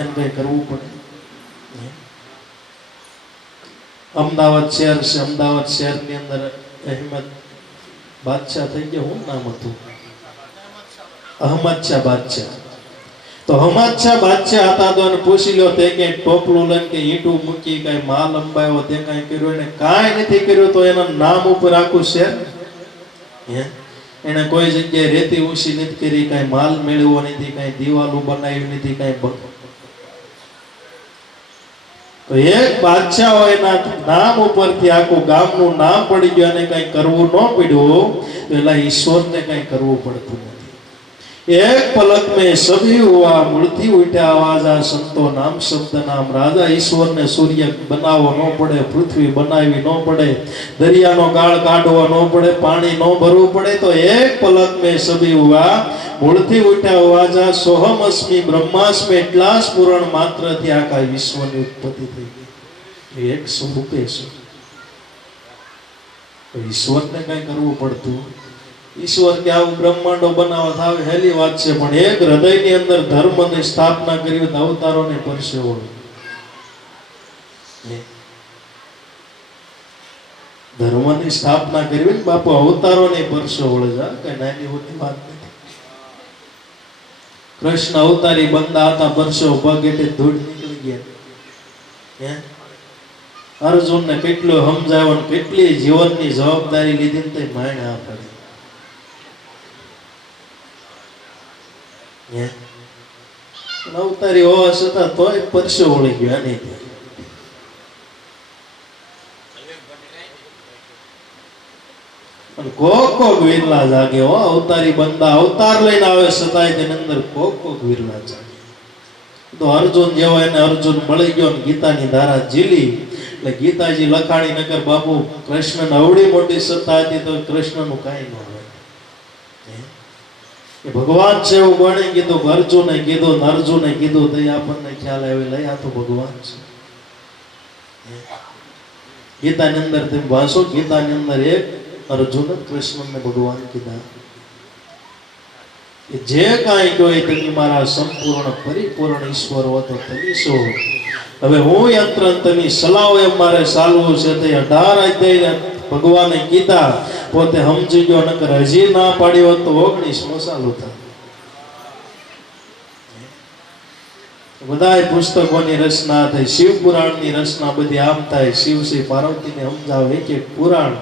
એને કઈ કરવું પડે. અમદાવાદ શહેર છે, અમદાવાદ શહેરની અંદર અહેમદ બાદશાહ થઈ ગયા, શું નામ હતું? અહમદ શાહ બાદશાહ. તો અહમદ શાહ બાદશાહ હતા તો એને પૂછી લો તે કઈ ટોપલું લઈને કે ઈંટું મૂકી કઈ માલ અંબાયો તે કઈ કર્યું? એને કાંઈ નથી કર્યું. તો એના નામ ઉપર આખું શહેર. એને કોઈ જગ્યાએ રેતી ઊંચી નથી કરી, કઈ માલ મેળવ્યો નથી, કઈ દિવાલો બનાવી નથી, કઈ. તો એક બાદશાહ હોય એના નામ ઉપરથી આખું ગામનું નામ પડી ગયું અને કઈ કરવું ન પડ્યું તો એલા ઈશ્વરને કઈ કરવું પડતું નથી. एक पलक में सभी हुआ मूर्ति उठा आवाजा. संतो नाम शब्द नाम राजा. ईश्वर ने सूर्य बनावो न पड़े, पृथ्वी बनावी न पड़े, दरिया नो गाळ काढવો न पड़े, पानी न भरવું પડે. तो एक पलक में सभी हुआ मूर्ति उठा आवाजा. सोहम अस्मि ब्रह्मास्मि એટલા સ્ફુરણ માત્રથી આખા વિશ્વની ઉત્પત્તિ થઈ ગઈ. એક સ્વરૂપે છે. ઈશ્વરને કઈ કરવું પડતું. ઈશ્વર કે આવું બ્રહ્માંડો બનાવવા થાવ હેલી વાત છે, પણ એક હૃદયની અંદર ધર્મની સ્થાપના કરી અવતારોને પરસેવો. ધર્મની સ્થાપના કરવી ને બાપુ અવતારોને પરસો વળજા કે નાની મોટી વાત નથી. કૃષ્ણ અવતારી બંદા હતા, પરસો પગેટે ધૂળ નીકળી ગયા. અર્જુન ને કેટલો સમજાવ્યો ને કેટલી જીવનની જવાબદારી લીધી ને તે માણ આ પડી. અવતારી હોવા છતાં તોય પરસો વળી ગયો. નહીં કોક વિરલા જાગે હો. અવતારી બંદા અવતાર લઈને આવે છતાંય તેની અંદર કોક વિરલા જાગે. તો અર્જુન જેવો એને અર્જુન મળી ગયો ને ગીતાની ધારા ઝીલી એટલે ગીતાજી લખાણી નગર બાપુ કૃષ્ણ અવડી મોટી સત્તા હતી તો કૃષ્ણનું કાંઈ ન હોય. એ ભગવાન છે એવું કોણે કીધું? અર્જુને કીધું ને અર્જુને કીધું તો આપણને ખ્યાલ આવે લઈ આ તો ભગવાન છે. ગીતાની અંદર તમે વાંચો, ગીતાની અંદર એક અર્જુન કૃષ્ણને ભગવાન કીધા કે જે કાંઈ કોઈ તમે મારા સંપૂર્ણ પરિપૂર્ણ ઈશ્વર હો તો તમે છો. હવે હું યંત્ર તમે સલાવો એમ મારે ચાલવું છે. તે 18 અધ્યાય ભગવાને કીધા, પોતે સમજી ગયો, નકર હજી ના પાડ્યો તો 19મો ચાલુ થાય. બધા પુસ્તકોની રચના થઈ, શિવ પુરાણની રચના બધી આમ થાય. શિવ શ્રી પાર્વતીને સમજાવે એક એક પુરાણ,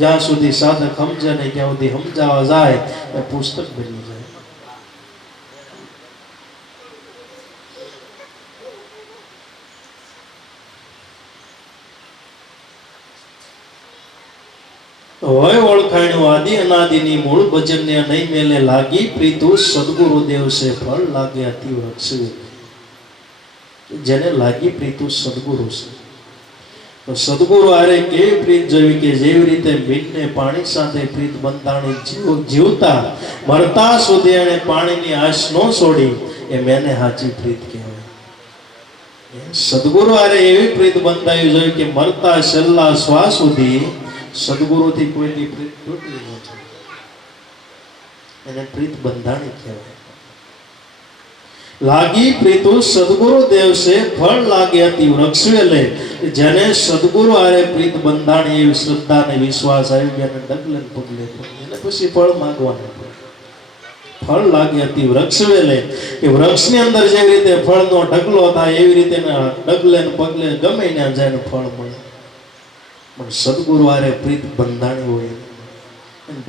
જ્યાં સુધી સાધક સમજે નહીં ત્યાં સુધી સમજાવવા જાય એ પુસ્તક બની જાય. હોય ઓળખાણું આદિ અનાદિની મૂળ ભજનને નહીં મેલે લાગી, પ્રીતુ સદગુરુદેવ છે ફળ લાગે અતિ વૃક્ષ. જેને લાગી પ્રીતુ સદગુરુ છે તો સદગુરુ આરે કેવી પ્રીત જોઈ કે જેવી રીતે મીનને પાણી સાથે પ્રીત બંધાણી જીવતા મરતા સુધી એને પાણીની આશ ન છોડી એ મેને સાચી પ્રીત કહેવાય. સદગુરુ આરે એવી પ્રીત બંધાવી જોઈએ કે મરતા છેલ્લા શ્વાસ સુધી સદગુરુથી કોઈની પ્રીત તૂટવી ન જોઈએ. એને પ્રીત બંધાણી કહેવાય. લાગી પ્રીતુ સદગુરુ દેવ છે ફળ લાગે અતિ વૃક્ષ. લે જેને સદગુરુ આરે પ્રીત બંધાણી એવી શ્રદ્ધા ને વિશ્વાસ આવી ગયા ને ડગલે પગલે એને પછી ફળ માંગવાનું પડે. ફળ લાગે અતિ વૃક્ષ. લે કે વૃક્ષની અંદર જેવી રીતે ફળનો ઢગલો થાય એવી રીતે ડગલે ને પગલે ગમે ત્યાં જાય ને ફળ મળે. પણ સદગુરુ આરે પ્રીત બંધાણી હોય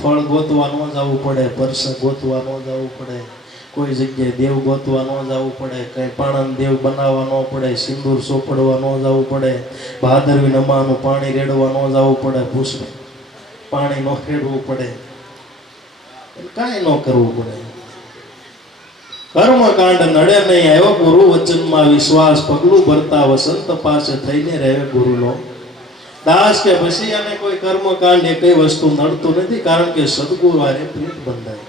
ફળ ગોતવા ન જવું પડે, પરસ ગોતવા ન જવું પડે, કોઈ જગ્યાએ દેવ ગોતવા ન જવું પડે, કઈ પાણાને દેવ બનાવવા ન પડે, સિંદૂર સોપડવા ન જવું પડે, ભાદરવી નમાનું પાણી રેડવા ન જવું પડે, પુષ્પ પાણી ન ખેડવું પડે, કાંઈ ન કરવું પડે. કર્મકાંડ નડે નહીં આવ્યો ગુરુ વચનમાં વિશ્વાસ, પગલું ભરતા વસંત પાસે થઈને રહે ગુરુનો દાસ. કે પછી અને કોઈ કર્મકાંડ એ કઈ વસ્તુ નડતું નથી, કારણ કે સદગુરુ આરે પ્રીત બંધાય.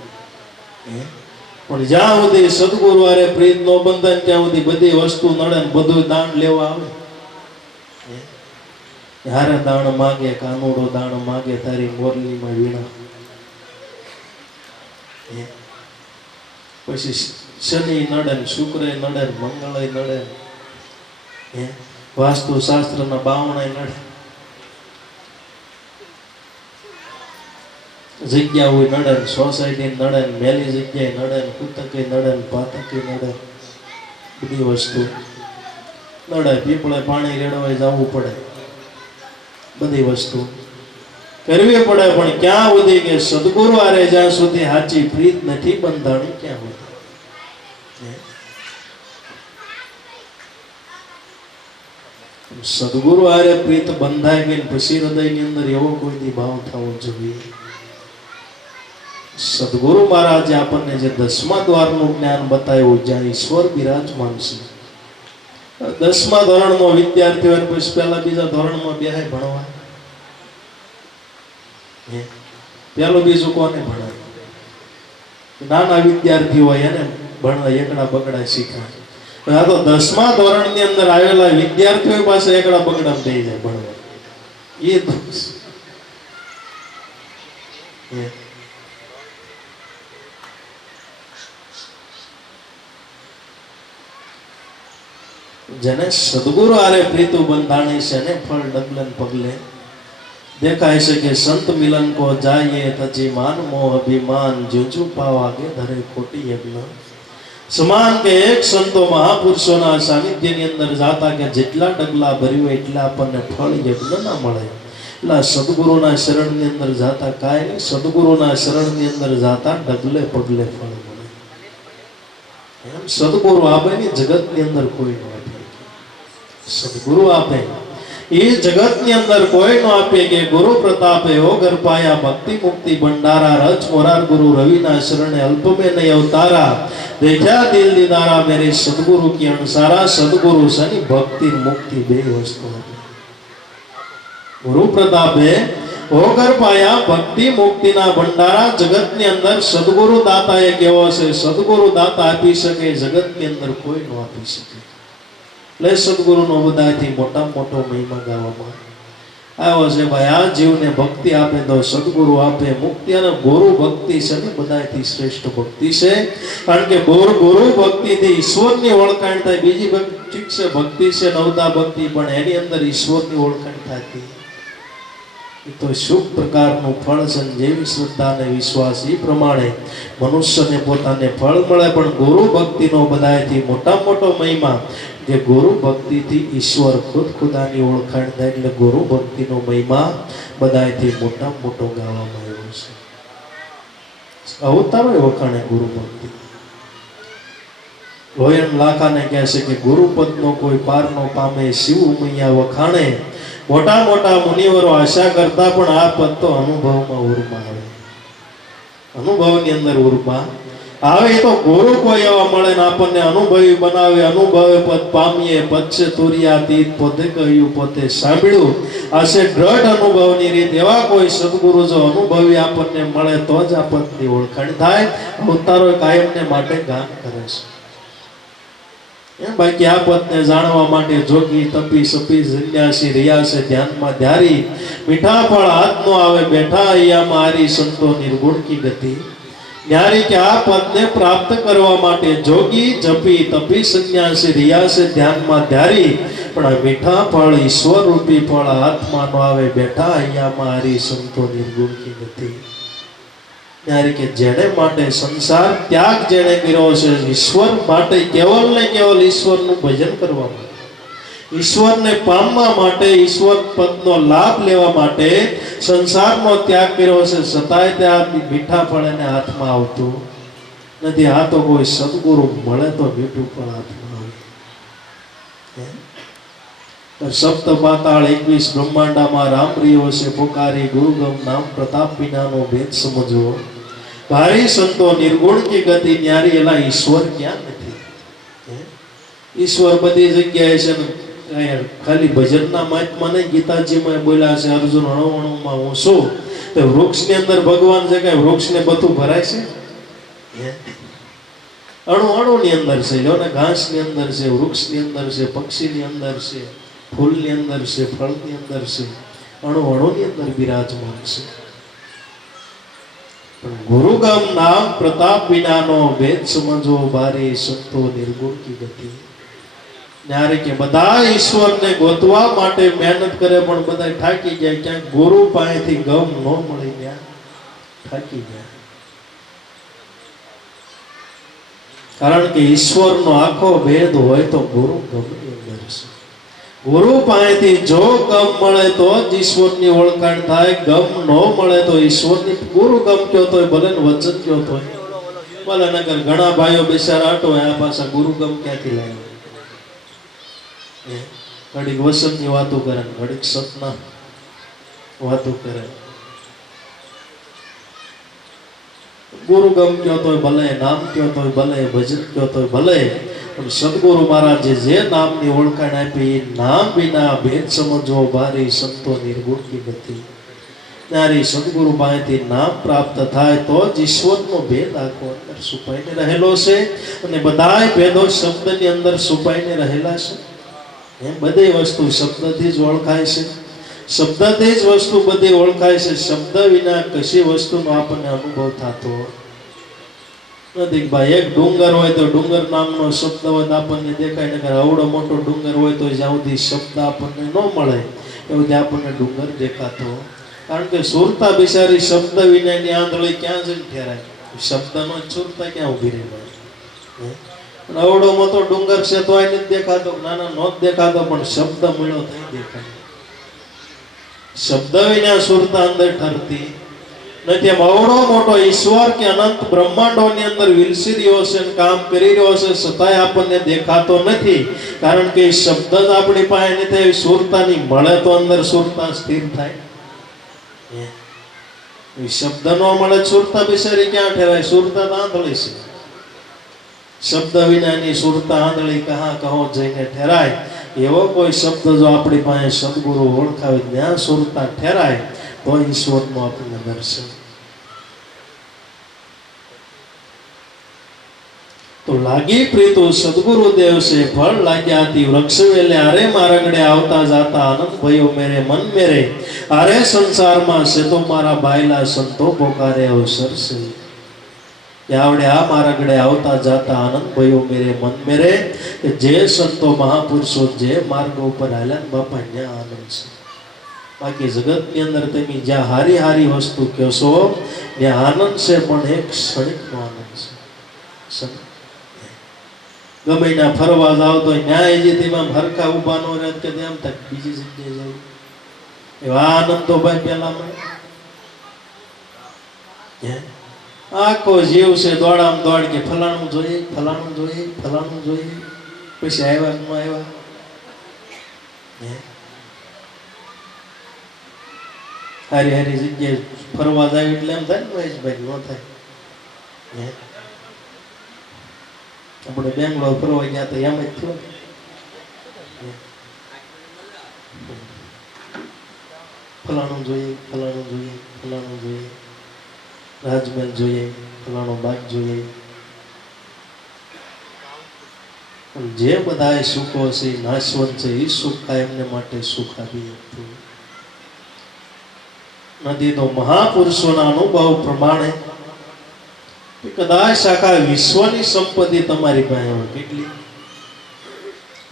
પણ જ્યાં સુધી સદગુરુ આરે પ્રીત નો બંધાય ત્યાં સુધી બધી વસ્તુ નડે ને બધું દાન લેવા આવે. હારે દાણ માગે કાનુડો દાણ માગે તારી મોરલીમાં વીણા. પછી શનિ નડે ને શુક્ર નડે ને મંગળ નડે, વાસ્તુ શાસ્ત્રના બાવણા નડે, જગ્યા હોય નડે, સોસાયટી નડે, મેલી જગ્યાએ નડે, કુતકે નડે, પાતકે નડે, બધી વસ્તુ નડે. પીપળે પાણી રેડવા જવું પડે, બધી વસ્તુ કરવી પડે. પણ ક્યાં સુધી કે સદગુરુ આરે જ્યાં સુધી સાચી પ્રીત નથી બંધાણી ક્યાં સુધી. સદગુરુ આરે પ્રીત બંધાઈ ગઈ પછી હૃદયની અંદર એવો કોઈ ભાવ થવો જોઈએ. સદગુરુ મહારાજે આપણને જે 10મા દ્વારનું જ્ઞાન બતાવ્યું, જ્યાં ઈશ્વર બિરાજમાન છે. 10મા ધોરણનો વિદ્યાર્થી હોય પછી પહેલા બીજા ધોરણમાં બેહાય ભણવા. પેલું બીજું કોને ભણાય? નાના વિદ્યાર્થી હોય એને ભણવા એકડા બગડા શીખાય. આ તો 10મા ધોરણની અંદર આવેલા વિદ્યાર્થીઓ પાસે એકડા બગડા થઈ જાય ભણવા. એ દોષ. જેને સદગુરુ આરે પ્રીતુ બંધાણી છે ને ફળ ડગલે પગલે દેખાય છે કે સંત મિલન કો જાઈએ તજી માન મોહ અભિમાન જુજુ પાવાગે ધરે ખોટી યજ્ઞ સમાન કે એક સંતો મહાપુરુષોના સાનિધ્યની અંદર જાતા કે જેટલા ડગલા ભર્યું એટલા આપણને ફળ યજ્ઞ ના મળે. એટલે સદગુરુના શરણની અંદર જાતા કાંઈ નહીં, સદગુરુના શરણની અંદર જાતા ડગલે પગલે ફળ મળે. એમ સદગુરુ આપે ને જગતની અંદર કોઈ ન આપે. સદગુરુ આપે એ જગતની અંદર કોઈ નો આપે કે ગુરુ પ્રતાપે ઓગર પાયા ભક્તિ મુક્તિ ભંડારા રચ મોરાર ગુરુ રવિના શરણે અલ્પ में नहीं अवतारा देखा दिल दीदारा मेरे सदगुरु की अणसारा. सदगुरु सनी भक्ति मुक्ति बे वस्तु गुरु प्रतापे ओगर पाया भक्ति मुक्ति ना भंडारा जगतની અંદર સદગુરુ દાતા એ કેવો છે. સદગુરુ દાતા આપી શકે, જગતની અંદર કોઈ ન આપી શકે. એટલે સદગુરુનો બધાથી મોટામાં મોટો મહિમા ગાવામાં આવ્યો છે. ભાઈ આ જીવને ભક્તિ આપે તો સદગુરુ આપે મુક્તિ, અને ગુરુ ભક્તિ છે ને બધાથી શ્રેષ્ઠ ભક્તિ છે. કારણ કે ગુરુ ભક્તિથી ઈશ્વરની ઓળખાણ થાય. બીજી ભક્તિ છે ભક્તિ છે નવતા ભક્તિ, પણ એની અંદર ઈશ્વરની ઓળખાણ થતી એ તો શુભ પ્રકારનું ફળ છે. જેવી શ્રદ્ધા અને વિશ્વાસ એ પ્રમાણે મનુષ્યને પોતાને ફળ મળે. પણ ગુરુ ભક્તિનો બધાથી મોટામાં મોટો મહિમા કે ગુરુ ભક્તિથી ઈશ્વર ખુદ ખુદાની ઓળખાણ થાય. એટલે ગુરુ ભક્તિનો મહિમા બધાથી મોટામાં મોટો ગાવામાં આવ્યો છે. અવતારો વખાણે ગુરુ ભક્તિ. લોયણ લાખાને કહે છે કે ગુરુપદનો કોઈ પાર નો પામે, શિવ ઉમૈયા વખાણે. મોટા મોટા મુનિવરો આશા કરતા પણ આ પદ તો અનુભવમાં ઉર્મા આવે. અનુભવની અંદર ઉર્મા આવે તો ગુરુ કોઈ એવા મળે ને આપણને અનુભવી બનાવે. અનુભવે પદ પામીએ પદ છે તુર્યાતીત, પોતે કહ્યું પોતે સાંભળ્યું. આ છે દ્રઢ અનુભવની રીત. એવા કોઈ સદગુરુ જો અનુભવી આપણને મળે તો જ આ પદની ઓળખાણ થાય. અવતારો કાયમને માટે ગાન કરે છે. બાકી આ પદને જાણવા માટે જોગી તપી સપી જન્યાસી રહ્યા છે ધ્યાનમાં ધારી. મીઠા ફળ હાથ નો આવે બેઠા અહીંયા મારી સંતો નિર્ગુણ કી ગતિ. ન્યારી કે આ પદને પ્રાપ્ત કરવા માટે જોગી જપી તપી સંન્યાસી રહ્યા છે ધ્યાનમાં ધારી. પણ આ મીઠા ફળ ઈશ્વર રૂપી ફળ હાથમાં નો આવે બેઠા અહીંયા મારી સંતો નિર્ગુણ કી ગતિ. ન્યારી કે જેને માટે સંસાર ત્યાગ જેને કર્યો છે, ઈશ્વર માટે કેવલ ને કેવલ ઈશ્વરનું ભજન કરવા માટે, ઈશ્વરને પામવા માટે, ઈશ્વર પદનો લાભ લેવા માટે સંસારનો ત્યાગ કર્યો છે. છતાંય ત્યાં મીઠા ફળ એને હાથમાં આવતું નથી. આ તો કોઈ સદગુરુ મળે તો મીઠું ફળ હાથમાં આવે. સપ્ત પાતાળ 21 બ્રહ્માંડામાં રામ રહ્યો છે પોકારી. ગુરુગમ નામ પ્રતાપ વિનાનો ભેદ સમજવો. ભારી સંતો નિર્ગુણ કી ગતિ. ન્યારી એલા ઈશ્વર ક્યાં નથી. ઈશ્વર બધી જગ્યાએ છે ને. ખાલી ભજનના મહાત્મા નહીં, ગીતાજીમાં બોલ્યા છે અર્જુન અણુમાં હું છું. તો વૃક્ષની અંદર ભગવાન છે કે વૃક્ષને બધું ભરાય છે. અણુની અંદર છે, જો ને ઘાસની અંદર છે, વૃક્ષની અંદર છે, પક્ષીની અંદર છે, ફૂલની અંદર છે, ફળની અંદર છે. અણુની અંદર બિરાજમાન છે. પણ ગુરુગમ નામ પ્રતાપ વિનાનો ભેદ સમજો. ભારી સંતો નિર્ગુણ કી ગતિ. ન્યારે કે બધા ઈશ્વરને ગોતવા માટે મહેનત કરે પણ બધા થાકી જાય. ક્યાંક ગુરુ પાસેથી ગમ ન મળી ગયા, થાકી ગયા. કારણ કે ઈશ્વરનો આખો ભેદ હોય તો ગુરુ ગમની અંદર છે. ગુરુ પાસેથી જો ગમ મળે તો જ ઈશ્વરની ઓળખાણ થાય. ગમ ન મળે તો ઈશ્વરની ગુરુ ગમ કયો તો ભલે ને વચન કયો તો ભલે નગર. ઘણા ભાઈઓ બેસારા આટો આ પાછા ગુરુ ગમ ક્યાંથી લાવ્યા. ઘડીક વસનની વાતો કરે, ઘડીક સતના વાતો કરે. ગુરુ ગમ કયો તો ભલે, નામ કયો તો ભલે, ભજન કયો તો ભલે, પણ સદગુરુ મહારાજે જે નામની ઓળખાણ આપી એ નામ વિના ભેદ સમજવો. ભારી સંતો નિર્ગુણ કી ગતિ. નારી સદગુરુ પાસેથી નામ પ્રાપ્ત થાય તો જ ઈશ્વરનો ભેદ આખો અંદર છુપાઈને રહેલો છે. અને બધાય ભેદો શબ્દની અંદર છુપાઈને રહેલા છે. એમ બધી વસ્તુ શબ્દથી જ ઓળખાય છે. શબ્દથી જ વસ્તુ બધી ઓળખાય છે. શબ્દ વિના કશી વસ્તુનો આપણને અનુભવ થતો નથી. ભાઈ એક ડુંગર હોય તો ડુંગર નામનો શબ્દ હોય તો આપણને દેખાય. નકર આવડો મોટો ડુંગર હોય તો જ્યાં સુધી શબ્દ આપણને ન મળે ત્યાં સુધી આપણને ડુંગર દેખાતો કારણ કે સુરતા બિચારી શબ્દ વિનાની આંધળી ક્યાં જઈને ઠેરાય? શબ્દનો જ સુરતા ક્યાં ઊભી રહી? અવડોમાં તો ડુંગર છે તો નથી દેખાતો, નાના નો જ દેખાતો, પણ શબ્દ મળ્યો થઈ દેખાય. શબ્દ વિના સુરતા અંદર ઠરતી નથી. એમ અવડો મોટો ઈશ્વર કે અનંત બ્રહ્માંડોની અંદર વિલસી રહ્યો છે, કામ કરી રહ્યો છે, છતાંય આપણને દેખાતો નથી. કારણ કે શબ્દ જ આપણી પાસે નથી. સુરતાની મળે તો અંદર સુરતા સ્થિર થાય. શબ્દ નો મળે સુરતા બિચારી ક્યાં ઠેરાય? સુરતા તો આંધળી છે. શબ્દ વિનાની સુરતા આંધળી કહા કહો જઈને ઠેરાય. એવો કોઈ શબ્દ જો આપણી પાસે સદગુરુ ઓળખાવે ત્યાં સુરતા ઠેરાય તો ઈશ્વરનું આપણને દર્શન. તો લાગી પ્રીતું સદગુરુ દેવ છે, ફળ લાગ્યા હતી વૃક્ષ વેલે. અરે મારગડે આવતા જાતા આનંદ ભયો મેરે મન મેરે. અરે સંસારમાં છે તો મારા બાયલા સંતો પોકારે અવસર છે. આવડે આ મારગડે આવતા જાતા આનંદ ભયો મેરે મન મેરે. જે સંતો મહાપુરુષો જે માર્ગ ઉપર હાલ્યા બાપા ત્યાં આનંદ છે. બાકી જગતની અંદર તમે જ્યાં હારી હારી વસ્તુ કહેશો ત્યાં આનંદ છે, પણ એક ક્ષણિકનો આનંદ છે. ગમે ના ફરવા જાવ તો ન્યાય જે તેમાં હરખા ઉભા નો રહે કે તેમ તક બીજી જગ્યાએ જાય. એવા આનંદ તો ભાઈ પેલા મળે. આખો જીવ છે દોડામ દોડ કે ફલાણું જોઈએ, ફલાણું જોઈએ, ફલાણું જોઈએ. પછી આવ્યા ન આવ્યા. હારી હારી જગ્યાએ ફરવા જાય એટલે એમ થાય ને મહેશભાઈ ન થાય. આપણે બેંગ્લોર ફરવા ગયા તો એમ જ થયું. ફલાણું જોઈએ, ફલાણું જોઈએ, ફલાણું જોઈએ, રાજમહેલ જોઈએ, ફલાણો બાગ જોઈએ. જે બધા સુખો છે નાશવંત છે, એ સુખ કાયમને માટે સુખ આપી હતું નથી. તો મહાપુરુષોના અનુભવ પ્રમાણે કદાચ આખા વિશ્વની સંપત્તિ તમારી પાસે હોય. કેટલી?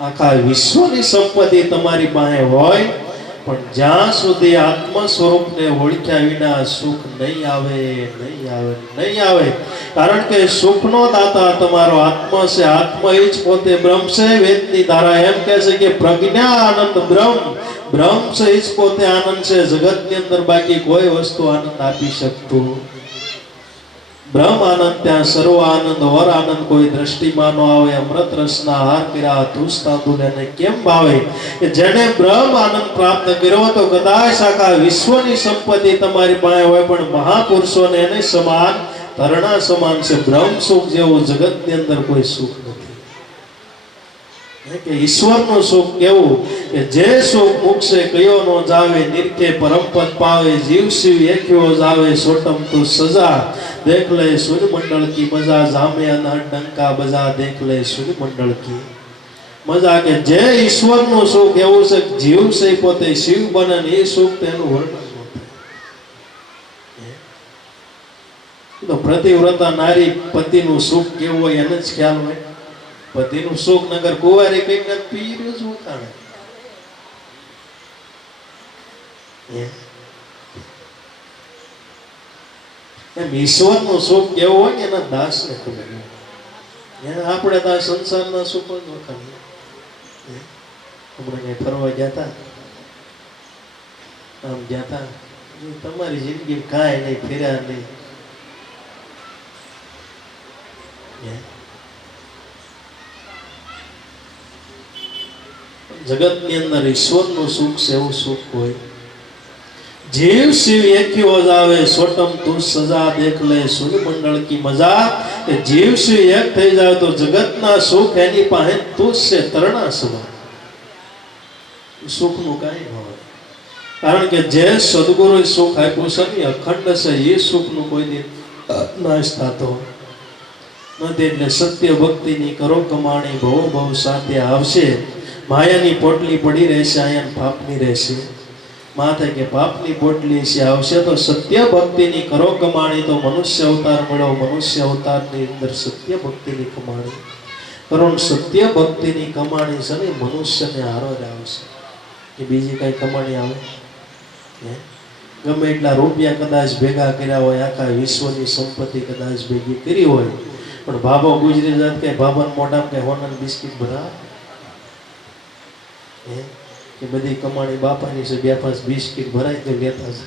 આખા વિશ્વની સંપત્તિ તમારી પાસે હોય, પણ જ્યાં સુધી આત્મ સ્વરૂપને ઓળખ્યા વિના સુખ નહીં આવે, નહીં આવે, નહીં આવે. કારણ કે સુખનો દાતા તમારો આત્મ છે. આત્મ એ જ પોતે બ્રહ્મ છે. વેદની ધારા એમ કહે છે કે પ્રજ્ઞા આનંદ બ્રહ્મ. બ્રહ્મ છે એ જ પોતે આનંદ છે. જગતની અંદર બાકી કોઈ વસ્તુ આનંદ આપી શકતું. બ્રહ્મ આનંદ ત્યાં સર્વ આનંદ ઓર આનંદ કોઈ દ્રષ્ટિમાં ન આવે. અમૃત રસના હાર કર્યા તુષ તાંદુલ્યને કેમ ભાવે? કે જેને બ્રહ્મ આનંદ પ્રાપ્ત કર્યો તો કદાચ આખા વિશ્વની સંપત્તિ તમારી પાસે હોય, પણ મહાપુરુષોને એને સમાન તરણા સમાન છે. બ્રહ્મ સુખ જેવું જગતની અંદર કોઈ સુખ નથી. કે ઈશ્વરનું સુખ કેવું કે જે સુખ મુકશે કયો નો જાવે. નિરખે પરમપદ પાવે. જીવ શિવ એક્યો જાવે. સોટમ તું સજા देख ले सूर्य मंडल की मजा. जामे अनहद डंका बजा. देख ले सूर्य मंडल की મજા. કે જે ઈશ્વરનું સુખ એવું છે, જીવ છે પોતે શિવ બને ને એ સુખ તેનું વર્ણન ન થાય. તો પ્રતિવ્રતા નારી પતિનું સુખ કેવું હોય એને જ ખ્યાલ હોય. પતિનું સુખ નગર કુંવારી કઈક ને પીર જ ઉતારે. એમ ઈશ્વરનું સુખ કેવું હોય ને એના દાસને ખબર. આપણે તો સંસારના સુખ જ વખાણીએ. હમણાં કઈ ફરવા ગયા હતા, આમ ગયા હતા, તમારી જિંદગી કાંઈ નહીં, ફેર્યા નહીં. જગતની અંદર ઈશ્વરનું સુખ છે એવું સુખ હોય. जीव शिव एक ही हो जावे. सोटम तू सजा. देख ले सूर्य मंडल की मजा. जीव शिव एक થઈ જાય તો જગતના સુખ એની પાસે તુજ છે, તરણા સમાન. સુખનું કાંઈ ન હોય. કારણ કે જે સદગુરુએ સુખ આપ્યું છે ને અખંડ છે. એ સુખનું કોઈ દિન નાશ થતો નથી. એટલે સત્ય ભક્તિની કરો કમાણી. ભવો ભવ સાથે આવશે. માયાની પોટલી પડી રહેશે, અહીંયા પાપની રહેશે. માથે કે પાપની પોટલી છે આવશે. તો સત્ય ભક્તિની કરો કમાણી. તો મનુષ્ય અવતાર મળ્યો. મનુષ્ય અવતારની અંદર સત્ય ભક્તિની કમાણી કરો. સત્ય ભક્તિની કમાણી છે ને મનુષ્યને હારો જ આવશે. કે બીજી કઈ કમાણી આવે? ગમે એટલા રૂપિયા કદાચ ભેગા કર્યા હોય, આખા વિશ્વની સંપત્તિ કદાચ ભેગી કરી હોય, પણ ભાભો ગુજરી જાત કે ભાભાને મોઢામાં કે હોનન બિસ્કિટ ભરા કે બધી કમાણી બાપાની છે, 2-5 બિસ્કિટ ભરાય તો લેતા છે.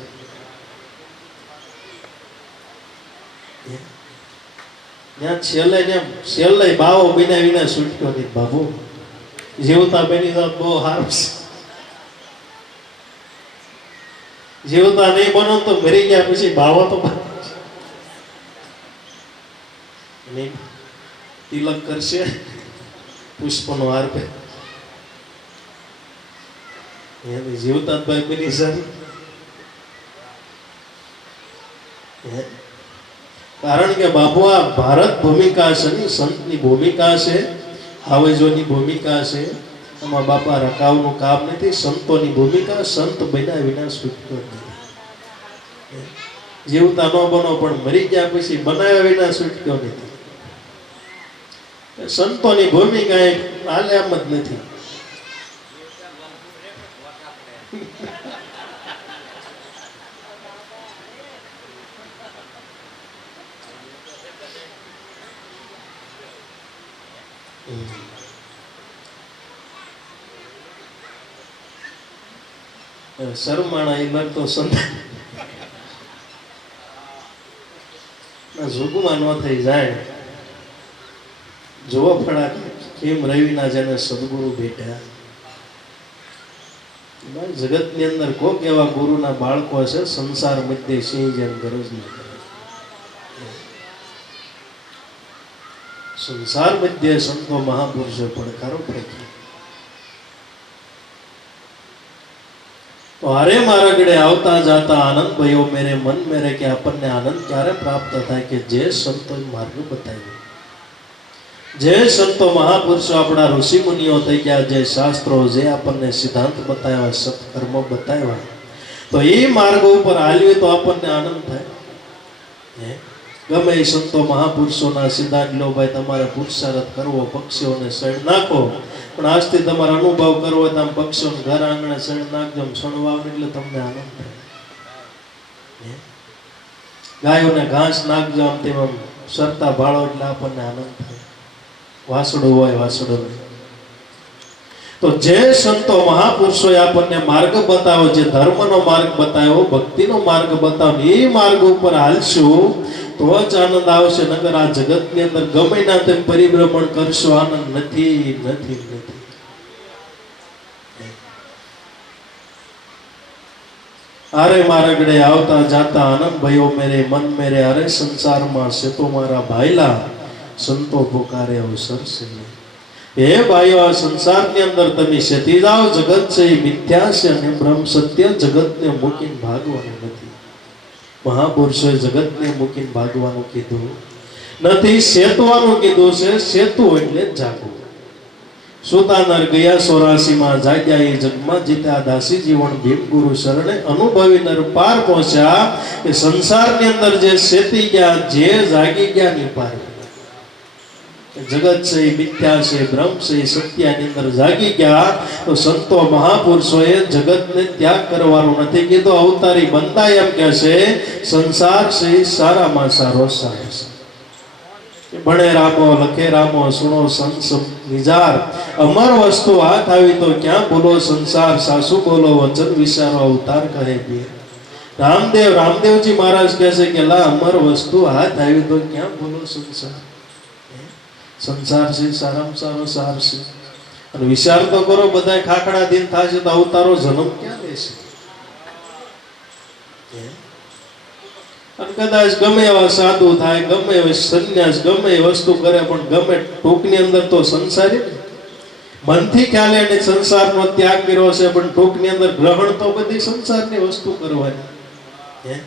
ત્યાં છેલ્લે બાવો બન્યા વિના છૂટક્યો નહીં. બાબુ જીવતા બની જાત બહુ સારું છે, જીવતા નહીં બનો તો મરી ગયા પછી બાવો તો તિલક કરશે, પુષ્પનો હાર પે જીવતા ભાઈ બની સારી. કારણ કે બાપુ આ ભારત ભૂમિકા છે ને, સંતની ભૂમિકા છે, હાવજોની ભૂમિકા છે. એમાં બાપા રકાવનું કામ નથી. સંતોની ભૂમિકા સંત બન્યા વિના છૂટતો નથી. જીવતા ન બનો પણ મરી ગયા પછી બનાવ્યા વિના છૂટતો નથી. સંતોની ભૂમિકા એ હાલે એમ જ નથી. શરમાણા એ તો સંત જોગમાં ન થઈ જાય. જોવા ફળા કેમ રવિના જેને સદગુરુ બેઠા. જગતની અંદર કોક એવા ગુરુના બાળકો છે, સંસાર મધ્ય સિંહ જેમ ગરજ ન કરે. સંસાર મધ્ય સંતો મહાપુરુષો પડકારો ફેંકી. તો હારે મારા ગળે આવતા જાતા આનંદ ભયો મેરે મન મેરે, કે આપણને આનંદ ક્યારે પ્રાપ્ત થાય કે જે સંતોએ માર્ગ બતાવ્યો, જે સંતો મહાપુરુષો આપણા ઋષિ મુનિઓ થઈ ગયા, જે શાસ્ત્રો જે આપણને સિદ્ધાંત બતાવ્યા, સત્કર્મ બતાવ્યા, તો એ માર્ગ ઉપર હાલ્યું તો આપણને આનંદ થાય. ગમે એ સંતો મહાપુરુષોના સિદ્ધાંત લો ભાઈ, તમારે પુરુષાર્થ કરવો, પક્ષીઓને શણ નાખો, પણ આજથી તમારે અનુભવ કરવો હોય તો આમ પક્ષીઓને ઘર આંગણે શણ નાખજો, શણવાવ એટલે તમને આનંદ થાય. ગાયોને ઘાસ નાખજો, આમ તેમ આમ સરતા ભાળો એટલે આપણને આનંદ થાય. વાસડું હોય વાસડું. તો જે સંતો મહાપુરુષોએ આપણને માર્ગ બતાવ્યો, જે ધર્મનો માર્ગ બતાવ્યો, ભક્તિનો માર્ગ બતાવ્યો, એ માર્ગ ઉપર હાલશું તો જ આનંદ આવશે. નગર આ જગતની અંદર ગમે ના તેમ પરિભ્રમણ કરશો, આનંદ નથી નથી નથી. અરે મારા ગળે આવતા જાતા આનંદ ભયો મેરે મન મેરે, અરે સંસારમાં છે તો મારા ભાઈલા, સંતો પુકારે અવસર છે. હે ભાઈઓ, આ સંસારની અંદર તમે સેતી જાઓ. જગત છે એ મિથ્યા છે અને બ્રહ્મ સત્ય જગતને મૂકીને ભાગવાનું નથી. મહાપુરુષોએ જગતને મૂકીને ભાગવાનું કીધું નથી, સેતવાનું કીધું છે. સેતું એટલે જાગવું. સુતાનર ગયા 84માં, જાગ્યા એ જગમાં જીત્યા, દાસી જીવન ભીમ ગુરુ શરણે, અનુભવી નર પાર પહોંચ્યા. કે સંસારની અંદર જે સેતી ગયા, જે જાગી ગયા ની પાર. જગત છે એ મિથ્યા છે, બ્રહ્મ છે એ સત્યની અંદર જાગી ગયા. તો સંતો મહાપુરુષોએ જગતને ત્યાગ કરવાનું નથી કીધું. અવતારી બંદા એમ કહે છે, સંસાર છે એ સારામાં સારો સાર છે. ભણે રામો લખે રામો, સુણો સંત નિજાર, અમર વસ્તુ હાથ આવી તો ક્યાં બોલો સંસાર, સાસુ બોલો વચન વિચારો, અવતાર કહે પીર. રામદેવજી મહારાજ કહે છે કે લા અમર વસ્તુ હાથ આવી તો ક્યાં બોલો સંસાર. સંસાર છે સારામાં સારો સાર છે. અને વિચાર તો કરો, બધા ખાખડા દિન થશે તો અવતારો જન્મ ક્યાં લેશે. અને કદાચ ગમે એવા સાધુ થાય, ગમે એવા સંન્યાસ, ગમે એ વસ્તુ કરે, પણ ગમે ટૂંકની અંદર તો સંસારી મનથી ખ્યાલ એને સંસારનો ત્યાગ કર્યો છે, પણ ટૂંકની અંદર ગ્રહણ તો બધી સંસારની વસ્તુ કરવાની.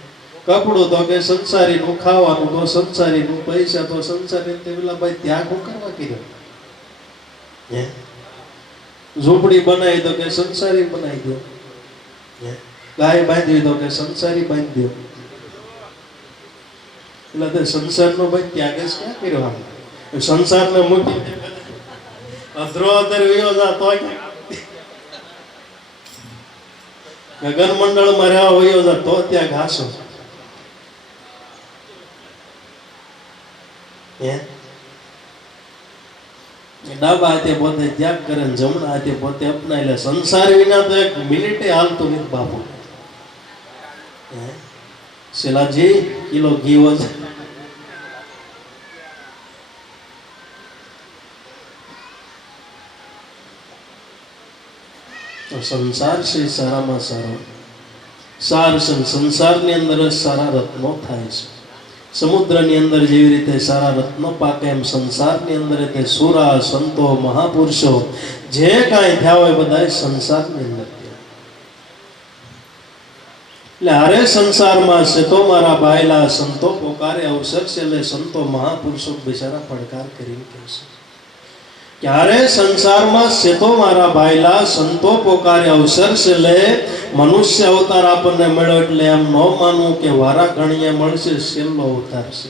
કપડું તો કે સંસારીનું, ખાવાનું તો સંસારીનું, પૈસા તો સંસારી, પેલા ભાઈ ત્યાગ કરવા કર્યો. ઝૂંપડી બનાવી તો કે સંસારી બનાવી દો, ગાય બાંધી તો કે સંસારી બાંધી દો. એટલે તે સંસારનો ભાઈ ત્યાગ જ ક્યાં કર્યો. સંસારને મૂકી અધરો અધર વિયો જા તો ગગન મંડળમાં રહેવા વયો જા તો ત્યાં ઘાસો ડાબા હાથે પોતે ત્યાગ કરે ને જમણા હાથે પોતે અપનાવી લે. સંસાર વિના તો એક મિનિટે હાલતું નથી બાપુ. શેલાજી કિલો ઘી વજન તો સંસાર છે સારામાં સારો સાર છે. સંસારની અંદર જ સારા રત્નો થાય છે. સમુદ્રની અંદર જેવી રીતે સારા રત્નો પાકે એમ સંસારની અંદર તે સુરા સંતો મહાપુરુષો જે કાંઈ થયા હોય બધા સંસારની અંદર. એટલે હારે સંસારમાં છે તો મારા બાયલા સંતો પોકારે અવસર છે. એટલે સંતો મહાપુરુષો બિચારા પડકાર કરીને કહેશે ક્યારે સંસારમાં છે તો મારા ભાઈલા સંતો પોકારે અવસર છે. એટલે મનુષ્ય અવતાર આપણને મળ્યો એટલે એમ ન માનવું કે વારા ઘણીએ મળશે છેલ્લો અવતાર છે.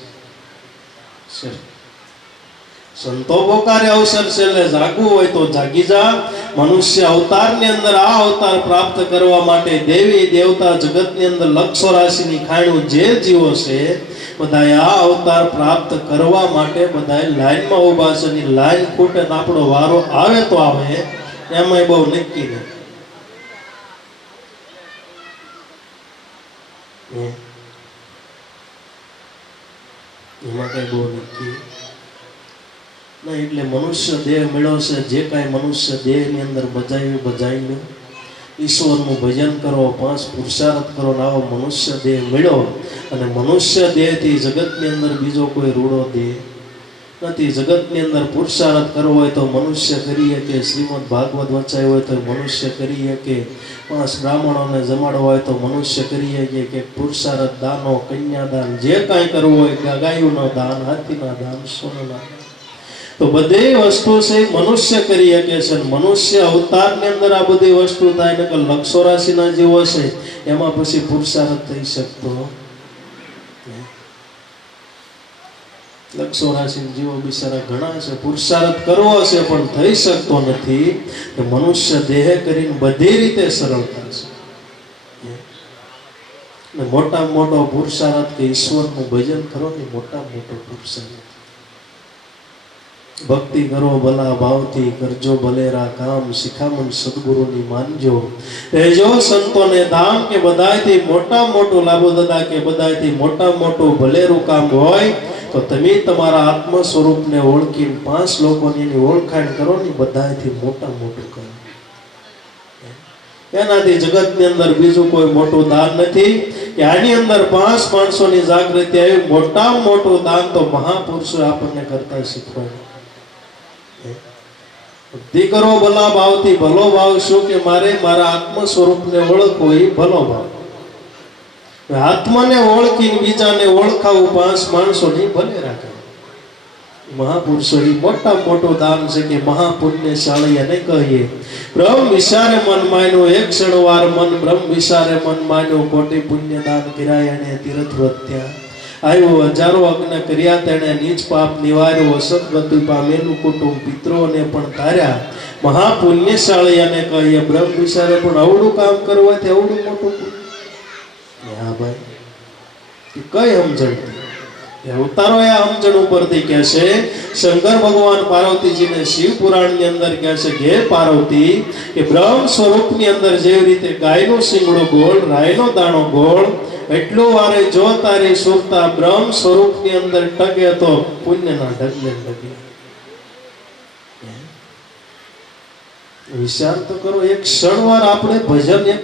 સંતો પોકારે અવસર છે એટલે જાગવું હોય તો જાગી જા. મનુષ્ય અવતારની અંદર આ અવતાર પ્રાપ્ત કરવા માટે દેવી દેવતા જગતની અંદર લક્ષો રાશિની ખાણું જે જીવો છે બધાએ આ અવતાર પ્રાપ્ત કરવા માટે બધાએ લાઈનમાં ઊભા છે. લાઈન ખૂટે ને આપણો વારો આવે તો આવે એમાંય બહુ નક્કી નહીં. એમાં કઈ બહુ નક્કી ના. એટલે મનુષ્ય દેહ મળ્યો છે જે કાંઈ મનુષ્ય દેહની અંદર બજાવ્યું ઈશ્વરનું ભજન કરો 5 પુરુષાર્થ કરો આવો મનુષ્ય દેહ મળ્યો. અને મનુષ્ય દેહથી જગતની અંદર બીજો કોઈ રૂડો દેહ નથી. જગતની અંદર પુરુષાર્થ કરવો હોય તો મનુષ્ય કરીએ કે શ્રીમદ ભાગવત વચાય હોય તો મનુષ્ય કરીએ કે 5 બ્રાહ્મણોને જમાડવા હોય તો મનુષ્ય કરીએ કે પુરુષાર્થ દાનો કન્યાદાન જે કાંઈ કરવું હોય ગાયોનું દાન હાથીના દાન સોનાના તો બધી વસ્તુ છે મનુષ્ય કરી શકે છે. મનુષ્ય અવતારની અંદર આ બધી વસ્તુ થાય ને કે લક્ષો રાશિના જીવો છે એમાં પછી પુરુષાર્થ થઈ શકતો. લક્ષો રાશિના જીવો બિચારા ઘણા છે પુરુષાર્થ કરવો છે પણ થઈ શકતો નથી. કે મનુષ્ય દેહ કરીને બધી રીતે સરળતા છે. મોટા મોટો પુરુષાર્થ કે ઈશ્વરનું ભજન કરો ને મોટા મોટો પુરુષાર્થ. ભક્તિ કરો ભલા ભાવથી કરજો ભલેરા કામ શિખામણ સદગુરુની માનજો રહેજો સંતોને ધામ. કે બધાયથી મોટા મોટું લાભો દાદા કે બધાયથી મોટા મોટું ભલેરું કામ હોય તો તમે તમારા આત્મ સ્વરૂપને ઓળખીને 5 લોકોની એની ઓળખાણ કરો ને બધાયથી મોટા મોટું કામ. એનાથી જગતની અંદર બીજું કોઈ મોટું દાન નથી. કે આની અંદર 5 માણસોની જાગૃતિ આવી મોટા મોટું દાન તો મહાપુરુષો આપણને કરતા શીખવાય. ભક્તિ કરો ભલા ભાવથી ભલો ભાવ શું કે મારે મારા આત્મ સ્વરૂપને ઓળખવો એ ભલો ભાવ. આત્માને ઓળખીને બીજાને ઓળખાવું 5 માણસોની ભલે રાખે. મહાપુરુષો એ મોટા મોટું દાન છે કે મહાપુણ્યશાળી એને કહીએ બ્રહ્મ વિચારે મન માન્યું એક ક્ષણવાર મન બ્રહ્મ વિચારે મન માન્યું કોટી પુણ્ય દાન કર્યા એને તીર્થ વધ્યા આવ્યું હજારો અગ્ન કર્યા તેણે નીચ પાપ નિવાર્યું અસદગતિ પામેલું કુટુંબ પિતરોને પણ તાર્યા. મહાપુણ્યશાળી અને કહીએ બ્રહ્મ વિચારે પણ અવળું કામ કરવાથી અવળું મોટું પુણ્ય. હા ભાઈ કઈ સમજણ અવતારો એ સમજણ ઉપરથી કહે છે. શંકર ભગવાન પાર્વતીજીને શિવ પુરાણની અંદર કહે છે કે પાર્વતી કે બ્રહ્મ સ્વરૂપની અંદર જેવી રીતે ગાયનો શિંગડો ગોળ રાયનો દાણો ગોળ એટલું વારે જો તારી સુરતા બ્રહ્મ સ્વરૂપની અંદર ટકે તો પુણ્યના ઢગલે ટકે. વિચાર તો કરો એક ક્ષણવાર આપણે ભજન 1